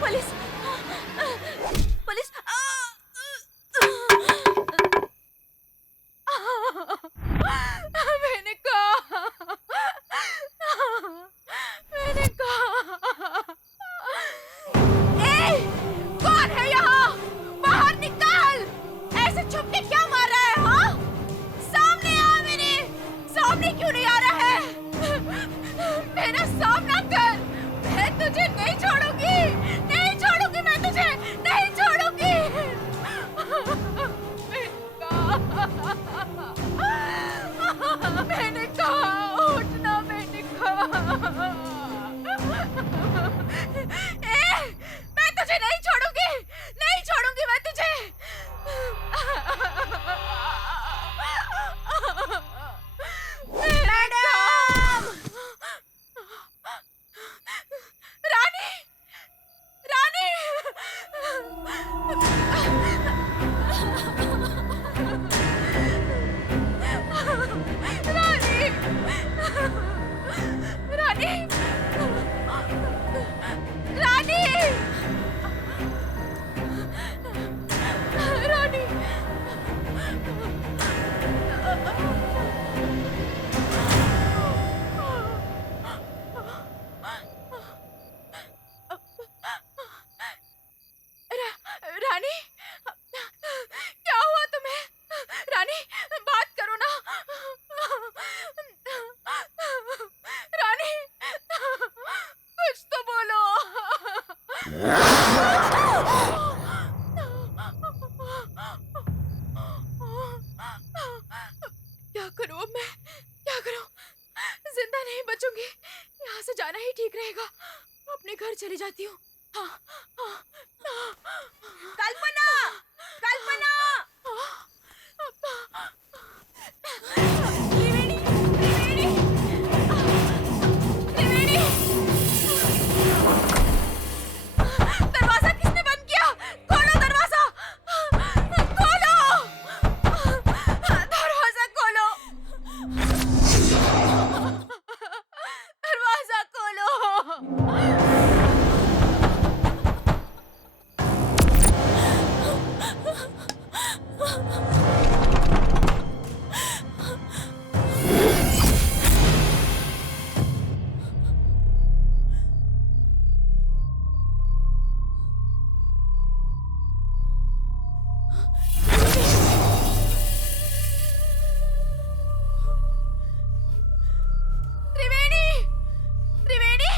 Police. जाती हूँ। हाँ, हाँ, हाँ, कल्पना, कल्पना, त्रिवेणी, त्रिवेणी, त्रिवेणी, दरवाजा किसने बंद किया? खोलो दरवाजा, खोलो, दरवाजा खोलो, दरवाजा खोलो। त्रिवेणी, त्रिवेणी,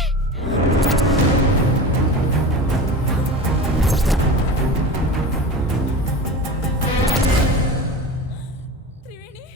त्रिवेणी,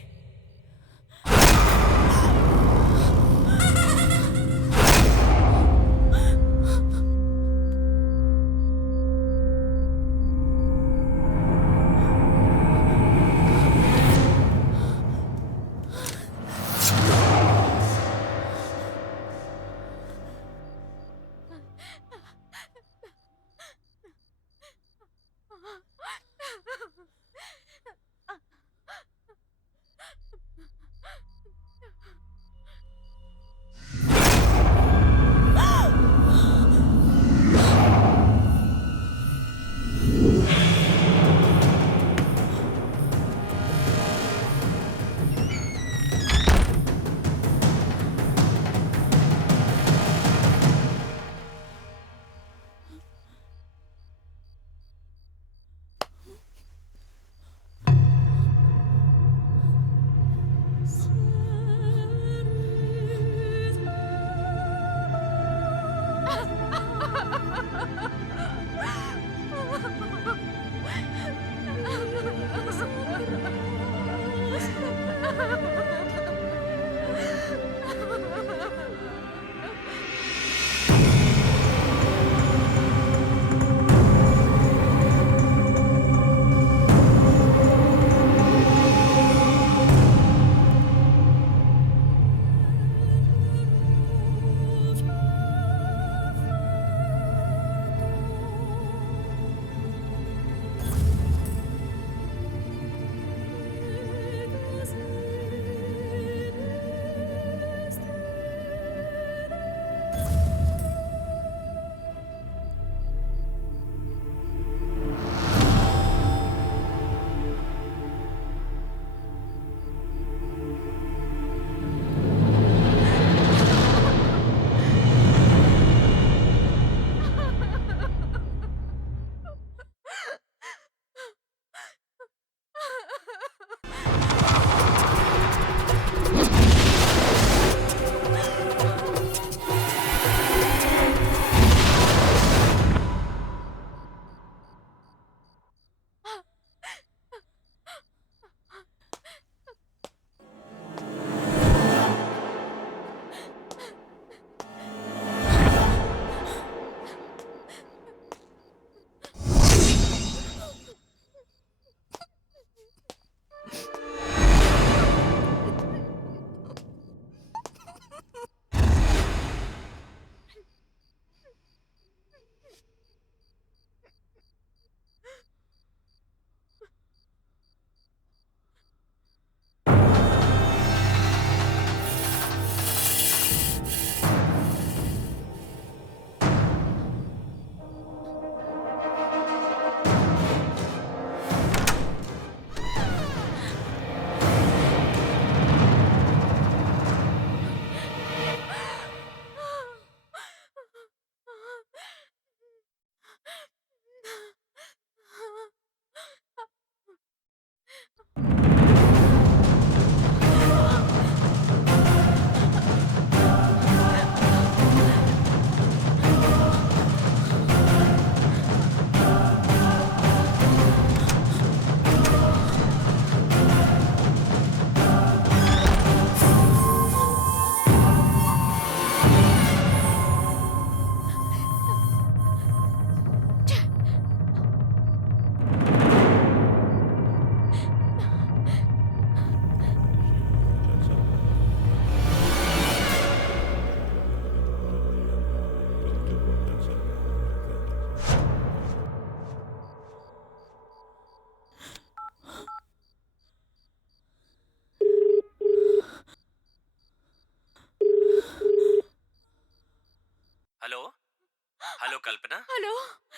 कल्पना। हेलो।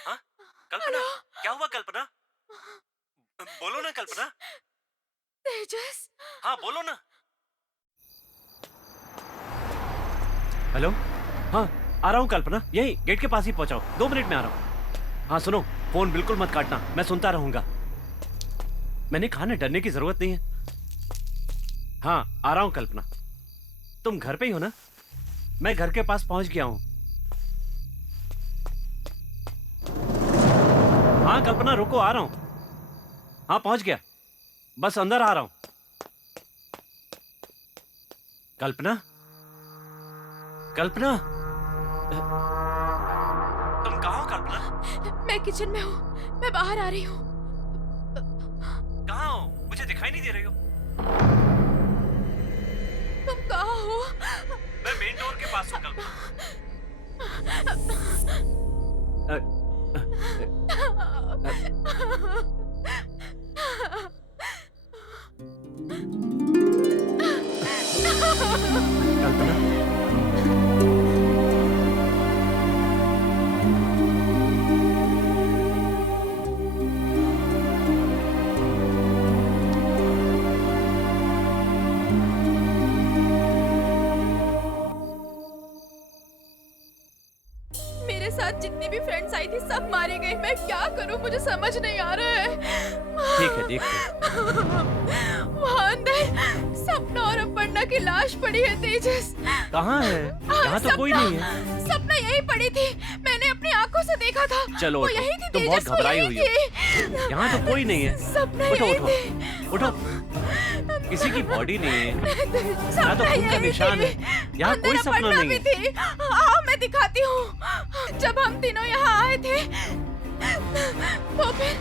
हाँ कल्पना, क्या हुआ कल्पना? बोलो ना कल्पना। तेजस। हाँ बोलो ना। हेलो, हाँ आ रहा हूँ कल्पना, यही गेट के पास ही पहुंचाओ, 2 मिनट में आ रहा हूँ। हाँ सुनो, फोन बिल्कुल मत काटना, मैं सुनता रहूंगा। मैंने कहा ना, डरने की जरूरत नहीं है। हाँ आ रहा हूँ कल्पना, तुम घर पे ही हो ना? मैं घर के पास पहुंच गया हूँ। हाँ कल्पना रुको, आ रहा हूँ। हाँ पहुंच गया, बस अंदर आ रहा हूँ। कल्पना, कल्पना, तुम कहाँ हो कल्पना? मैं किचन में हूँ, मैं बाहर आ रही हूँ। कहाँ हो? मुझे दिखाई नहीं दे रही हो। तुम कहाँ हो? मैं मेन डोर के पास हूँ कल्पना। कल्पना, मेरे साथ जितनी भी फ्रेंड्स आई थी सब मारे गए। मैं क्या करूं, मुझे समझ नहीं आ रहा है। ठीक है देखते। वहाँ अंदर सपना और अपर्णा की लाश पड़ी है तेजस। कहाँ है? यहाँ तो कोई नहीं है। सपना यही पड़ी थी, मैंने अपनी आंखों से देखा था। चलो वो उठो, यही थी तुम बहुत तेजस, वो घबराई यही हुई हो। थी। यहाँ तो कोई नहीं है। सपना उठो यही उठो थी। उठो, किसी की बॉडी नहीं है, यहाँ सपना तो खून का यही निशान थी। है, यहाँ अंदर कोई सपना अपर्णा नहीं भी है। थी। हाँ मैं दिखाती हूँ। जब हम तीनों यहाँ आए थे तो फिर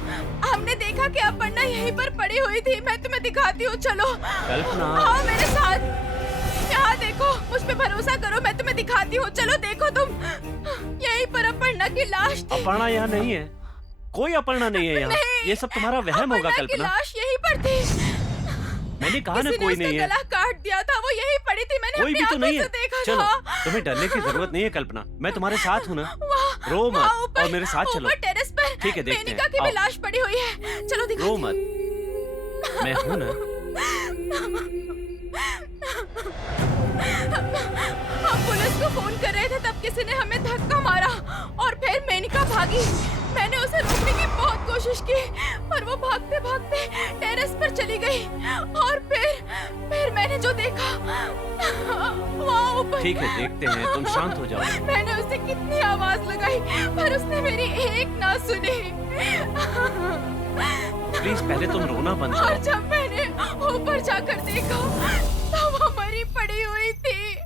हमने देखा कि अपर्णा यहीं पर पड़ी हुई थी। मैं तुम्हें दिखाती हूँ, चलो। कल्पना, हाँ मेरे साथ, यहाँ देखो, मुझ पे भरोसा करो, मैं तुम्हें दिखाती हूँ, चलो देखो तुम। यहीं पर अपर्णा की लाश थी। अपर्णा यहाँ नहीं है, कोई अपर्णा नहीं है यहाँ। नहीं, ये सब तुम्हारा वहम होगा अपर्णा की कल्पना। लाश यहीं पर थी। मैंने कहा ना किसी ने कोई उसका नहीं है। गला काट दिया था, वो यहीं पड़ी थी, मैंने कोई अपनी भी तो आंखों नहीं से है। देखा चलो, था। तुम्हें डरने की जरूरत नहीं है कल्पना, मैं तुम्हारे साथ हूँ ना। वहाँ- रो मत वहाँ ऊपर- और मेरे साथ चलो। ऊपर टेरेस पर ठीक है, देखते हैं। मेनिका की भी आओ। लाश पड़ी हुई है, चलो दिखाती रो हूँ। मत, मैं हूँ ना। हम पुलिस को फोन कर रहे थे तब किसी ने हमें धक्का मारा और फिर मेनिका भागी। मैंने उसे रोकने की बहुत कोशिश की पर वो भागते भागते टेरेस पर चली गई और फिर मैंने जो देखा वहाँ ऊपर। ठीक है देखते हैं, तुम शांत हो जाओ। मैंने उसे कितनी आवाज लगाई पर उसने मेरी एक ना सुनी। प्लीज पहले तुम रोना बंद और करो। जब मैंने ऊपर जाकर देखा तो वो मरी पड़ी हुई थी।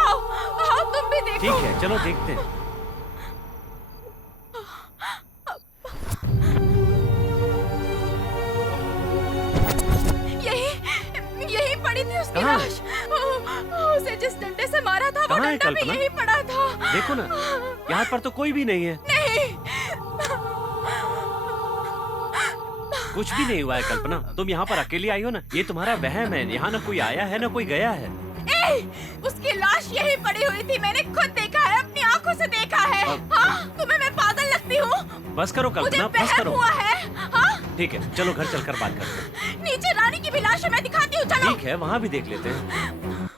आओ आओ तुम भी देखो। ठीक है चलो देखते हैं। यही पड़ी थी उसकी कहाँ? लाश। उसे जिस डंडे से मारा था वो कहाँ है डंडा भी कल्पना? यही पड़ा था। देखो ना, यहाँ पर तो कोई भी नहीं है। नहीं, कुछ भी नहीं हुआ है कल्पना, तुम यहाँ पर अकेली आई हो ना, ये तुम्हारा वहम है। यहाँ ना कोई आया है ना कोई गया है। उसकी लाश यही पड़ी हुई थी, मैंने खुद देखा है, अपनी आंखों से देखा है। हाँ, तुम्हें मैं पागल लगती हूँ? बस करो मुझे कल्पना, बस वहम करो। हुआ है। हाँ? ठीक है चलो घर चलकर बात करते हैं। नीचे रानी की भी लाश है, मैं दिखाती हूँ, चलो। ठीक है वहाँ भी देख लेते हैं।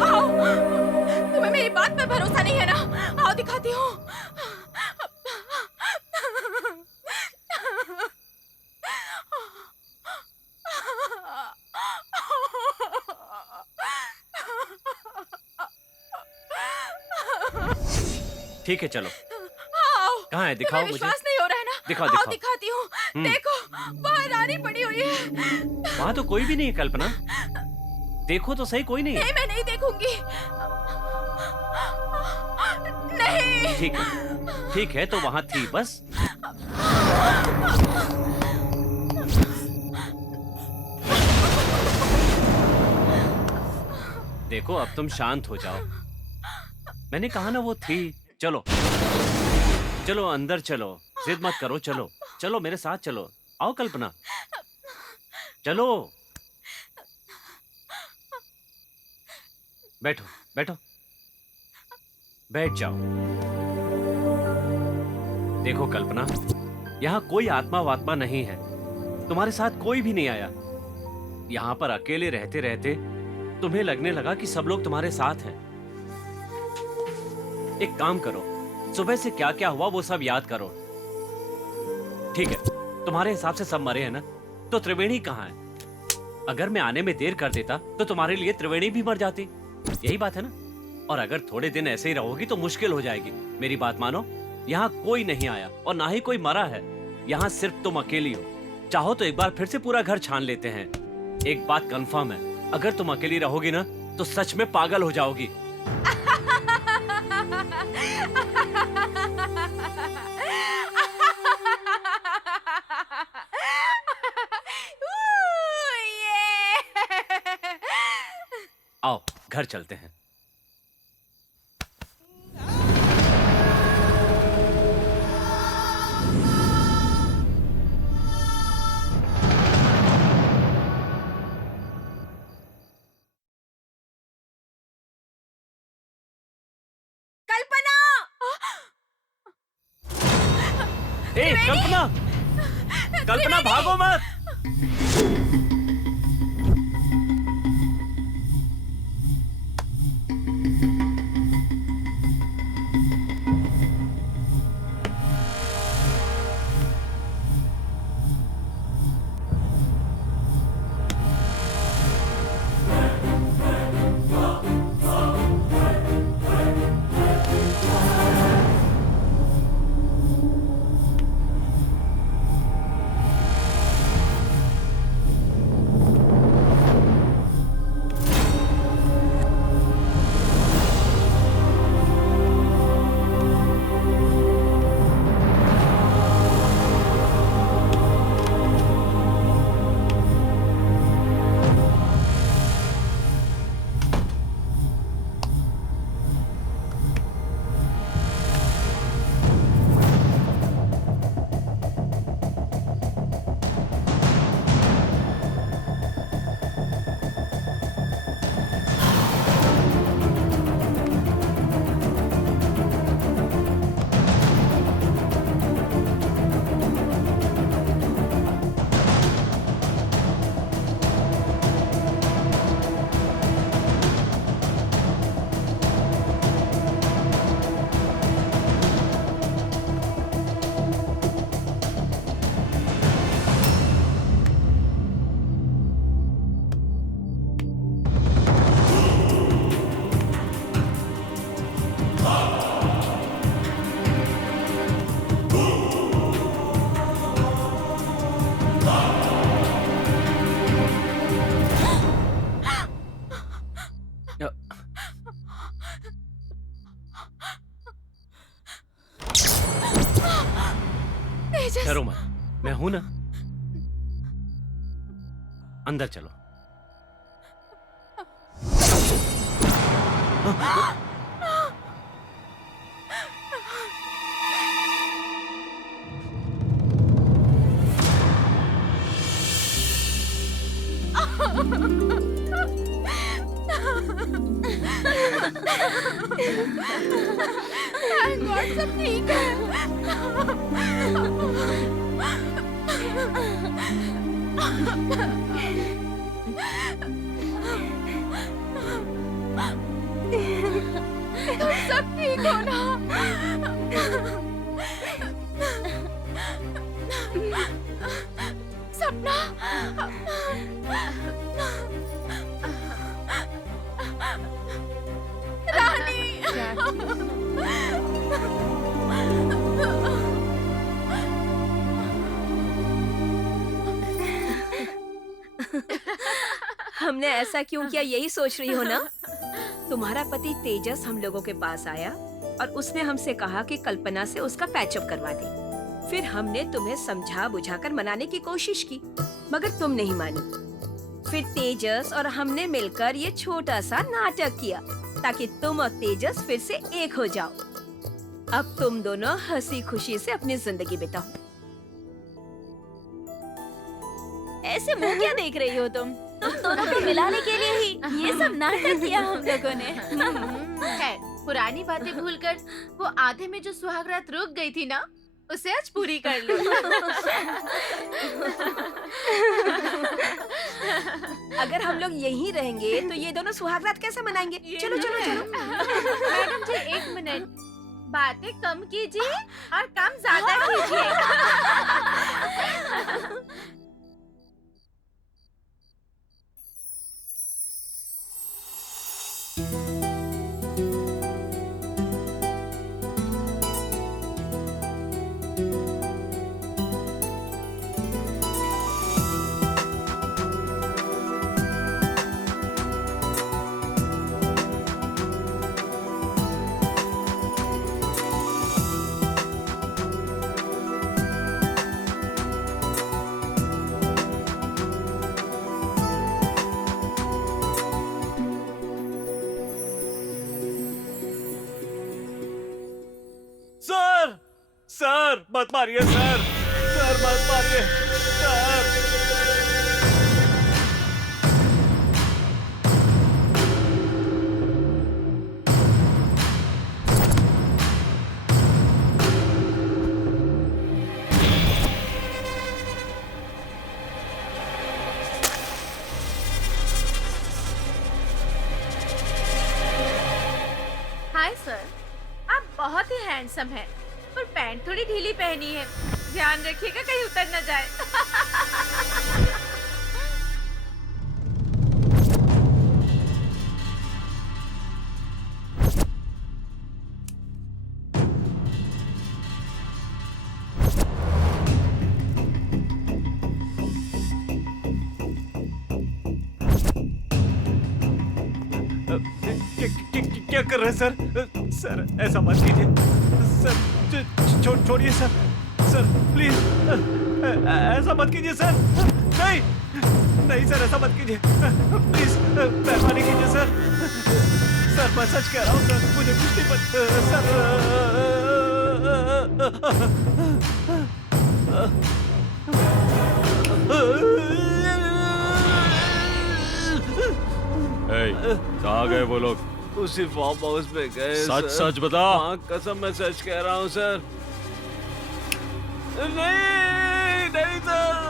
आओ, तुम्हें मेरी बात पर भरोसा नहीं है ना? आओ दिखाती हूँ। ठीक है चलो, आओ। कहाँ है दिखाओ तुम्हें मुझे। विश्वास नहीं हो रहा है ना? दिखाओ, आओ दिखाओ। दिखाती हूँ। देखो वहाँ रानी पड़ी हुई है। वहाँ तो कोई भी नहीं है कल्पना, देखो तो सही, कोई नहीं है। नहीं मैं नहीं देखूंगी। नहीं। ठीक है तो वहाँ थी बस। देखो अब तुम शांत हो जाओ, मैंने कहा ना वो थी। चलो चलो अंदर चलो, जिद मत करो, चलो चलो मेरे साथ चलो। आओ कल्पना, चलो। बैठो बैठो, बैठ जाओ। देखो कल्पना, यहाँ कोई आत्मा वात्मा नहीं है, तुम्हारे साथ कोई भी नहीं आया। यहाँ पर अकेले रहते रहते तुम्हें लगने लगा कि सब लोग तुम्हारे साथ हैं। एक काम करो, सुबह से क्या क्या हुआ वो सब याद करो। ठीक है, तुम्हारे हिसाब से सब मरे हैं ना? तो त्रिवेणी कहाँ है? अगर मैं आने में देर कर देता तो तुम्हारे लिए त्रिवेणी भी मर जाती। यही बात है ना? और अगर थोड़े दिन ऐसे ही रहोगी तो मुश्किल हो जाएगी। मेरी बात मानो, यहाँ कोई नहीं आया और ना ही कोई मरा है। यहाँ सिर्फ तुम अकेली हो। चाहो तो एक बार फिर से पूरा घर छान लेते हैं। एक बात कंफर्म है, अगर तुम अकेली रहोगी ना तो सच में पागल हो जाओगी। आओ घर चलते हैं। ए, कल्पना! कल्पना भागो मत! डरो मत, मैं हूं ना। अंदर चलो। Thank God, सब ठीक है। तुम सब ठीक हो ना? सपना, रानी, हमने ऐसा क्यों किया यही सोच रही हो ना? तुम्हारा पति तेजस हम लोगों के पास आया और उसने हमसे कहा कि कल्पना से उसका पैचअप करवा दे। फिर हमने तुम्हें समझा बुझाकर मनाने की कोशिश की, मगर तुम नहीं मानी। फिर तेजस और हमने मिलकर ये छोटा सा नाटक किया ताकि तुम और तेजस फिर से एक हो जाओ। अब तुम दोनों हंसी खुशी से अपनी जिंदगी बिताओ। ऐसे मुंह क्या देख रही हो तुम? तुम दोनों को मिलाने के लिए ही ये सब नाटक किया हम लोगों ने। खैर, पुरानी बातें भूलकर वो आधे में जो सुहागरात रुक गई थी ना, उसे आज पूरी कर लो। अगर हम लोग यहीं रहेंगे तो ये दोनों सुहागरात कैसे मनाएंगे? चलो चलो चलो। मैडम जी, 1 मिनट, बातें कम कीजिए और काम ज्यादा कीजिए। सर सर मत मारिए सर, सर मत मारिए सर। हाय सर, आप बहुत ही हैंडसम हैं, पर पैंट थोड़ी ढीली पहनी है। ध्यान रखिएगा कहीं उतर न जाए। क्या कर रहे हैं सर? सर ऐसा मत कीजिए सर, छोड़िए सर, सर प्लीज ऐसा मत कीजिए सर। नहीं नहीं सर, ऐसा मत कीजिए प्लीज, मेहरबानी कीजिए सर। सर मैं सच कह रहा हूँ सर, मुझे कुछ नहीं कहाँ गए वो लोग? उसी फार्म हाउस में गए। सच सच बता। हाँ कसम, मैं सच कह रहा हूँ सर। नहीं नहीं सर।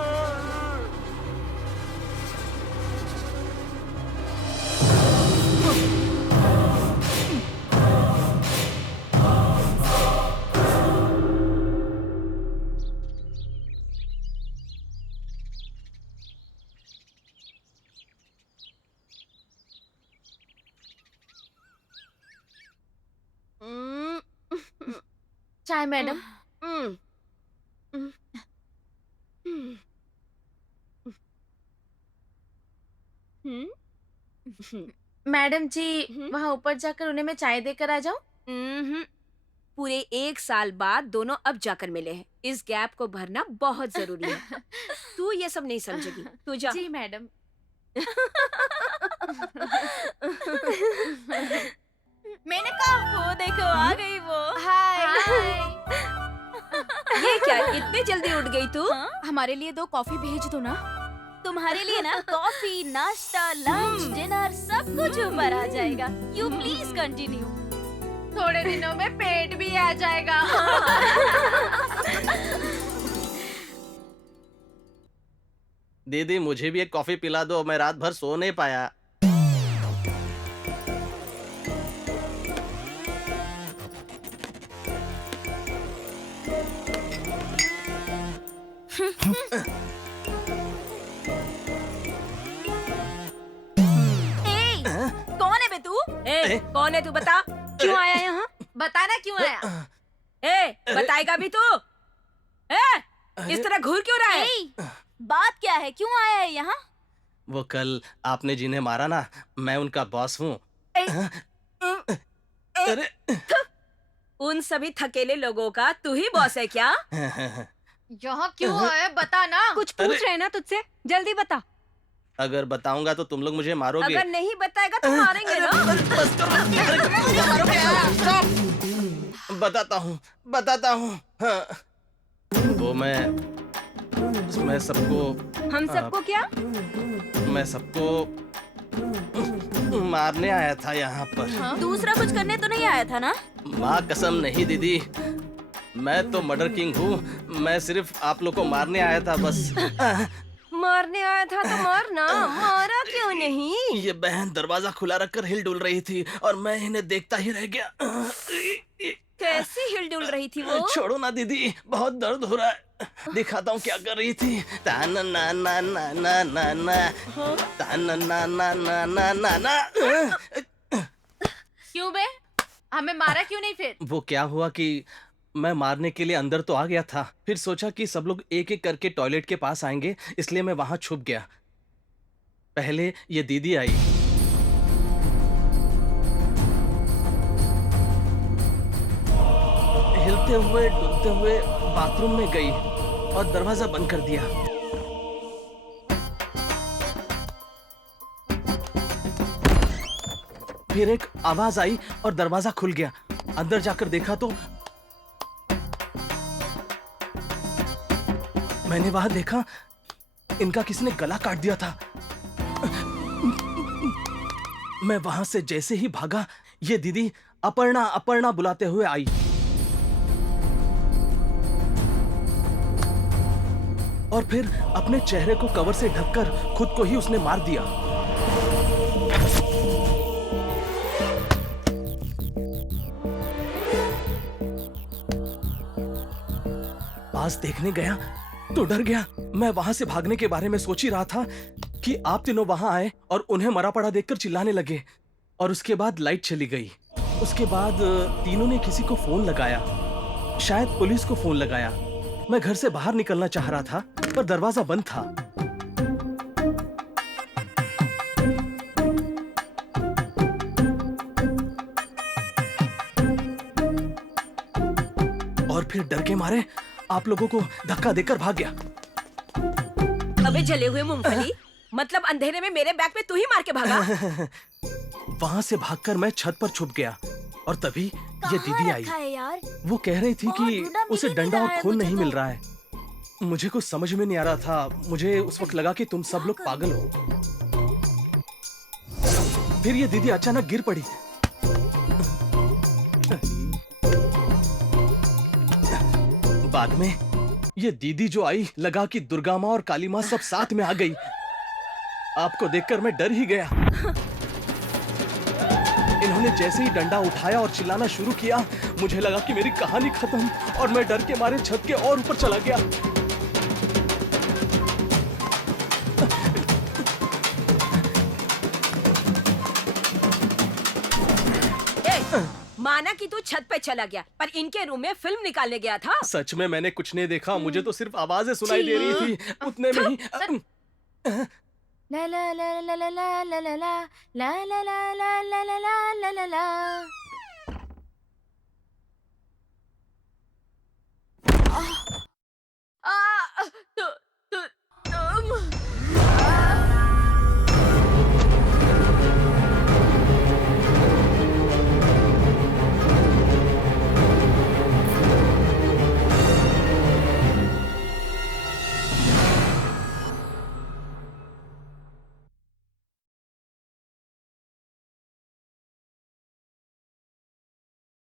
चाय मैडम। मैडम जी, वहाँ ऊपर जाकर उन्हें मैं चाय देकर आ जाऊँ? पूरे 1 साल बाद दोनों अब जाकर मिले हैं। इस गैप को भरना बहुत जरूरी है। तू ये सब नहीं समझेगी, तू जा। जी मैडम। मैंने कहा वो देखो आ गई वो। हाय। ये क्या इतने जल्दी उठ गई तू? हमारे लिए 2 कॉफी भेज दो ना। तुम्हारे लिए ना कॉफी, नाश्ता, लंच, डिनर सब कुछ ऊपर आ जाएगा। You please continue. थोड़े दिनों में पेट भी आ जाएगा। दीदी मुझे भी एक कॉफी पिला दो, मैं रात भर सो नहीं पाया। कौन है बे तू? कौन है तू? बता क्यों आया यहाँ? बताना क्यों आया? बताएगा भी तू? इस तरह घूर क्यों रहा है? बात क्या है, क्यों आया है यहाँ? वो कल आपने जिन्हें मारा ना, मैं उनका बॉस हूँ। अरे उन सभी थकेले लोगों का तू ही बॉस है क्या? यहाँ क्यों आया बता ना। कुछ पूछ रहे हैं ना तुझसे, जल्दी बता। अगर बताऊंगा तो तुम लोग मुझे मारोगे। अगर नहीं बताएगा तो मारेंगे ना। बताता हूँ हाँ। वो मैं मैं सबको हम सबको क्या? मैं सबको मारने आया था यहाँ पर। दूसरा कुछ करने तो नहीं आया था ना? माँ कसम नहीं दीदी, मैं तो मर्डर किंग हूँ। मैं सिर्फ आप लोग को मारने आया था बस। मारने आया था तो मारना, मारा क्यों नहीं? ये बहन दरवाजा खुला रखकर हिल डुल रही थी और मैं इन्हें देखता ही रह गया। कैसी हिलडुल रही थी वो? छोड़ो ना दीदी, बहुत दर्द हो रहा है। दिखाता हूँ क्या कर रही थी। ताना ना ना ना ना ना ना, ताना ना ना ना ना ना ना। क्यों बे? हमें मारा क्यों नहीं फिर? वो क्या हुआ कि मैं मारने के लिए अंदर तो आ गया था, फिर सोचा कि सब लोग एक एक करके टॉयलेट के पास आएंगे, इसलिए मैं वहां छुप गया। पहले ये दीदी आई। हिलते हुए डुलते हुए बाथरूम में गई और दरवाजा बंद कर दिया। फिर एक आवाज आई और दरवाजा खुल गया। अंदर जाकर देखा तो मैंने वहां देखा इनका किसी ने गला काट दिया था। मैं वहां से जैसे ही भागा, ये दीदी अपर्णा अपर्णा बुलाते हुए आई। और फिर अपने चेहरे को कवर से ढककर खुद को ही उसने मार दिया। पास देखने गया तो डर गया। मैं वहां से भागने के बारे में सोच ही रहा था कि आप तीनों वहां आए और उन्हें मरा पड़ा देखकर चिल्लाने लगे और उसके बाद लाइट चली गई। उसके बाद तीनों ने किसी को फोन लगाया, शायद पुलिस को फोन लगाया। मैं घर से बाहर निकलना चाह रहा था पर दरवाजा बंद था। और फिर डर के मारे आप लोगों को धक्का देकर भाग गया। अबे जले हुए मूंगफली, मतलब अंधेरे में मेरे बैग पे तू ही मार के भागा? वहां से भागकर मैं छत पर छुप गया और तभी ये दीदी आई। रखा है यार? वो कह रही थी बहुत कि ढूंढा, उसे मिल ही डंडा नहीं और रहा है खून मुझे नहीं तो। मिल रहा है। मुझे कुछ समझ में नहीं आ रहा था। मुझे उस वक्त लगा कि तुम सब लोग पागल हो। फिर ये दीदी अचानक गिर पड़ी। बाद में ये दीदी जो आई, लगा कि दुर्गा माँ और काली माँ सब साथ में आ गई। आपको देखकर मैं डर ही गया। इन्होंने जैसे ही डंडा उठाया और चिल्लाना शुरू किया, मुझे लगा कि मेरी कहानी खत्म और मैं डर के मारे छत के और ऊपर चला गया। माना कि तू छत पे चला गया, पर इनके रूम में फिल्म निकालने गया था। सच में मैंने कुछ नहीं देखा, मुझे तो सिर्फ आवाजें सुनाई दे रही थी। उतने में ही ला ला ला ला ला ला ला ला ला ला ला ला ला ला ला ला ला ला।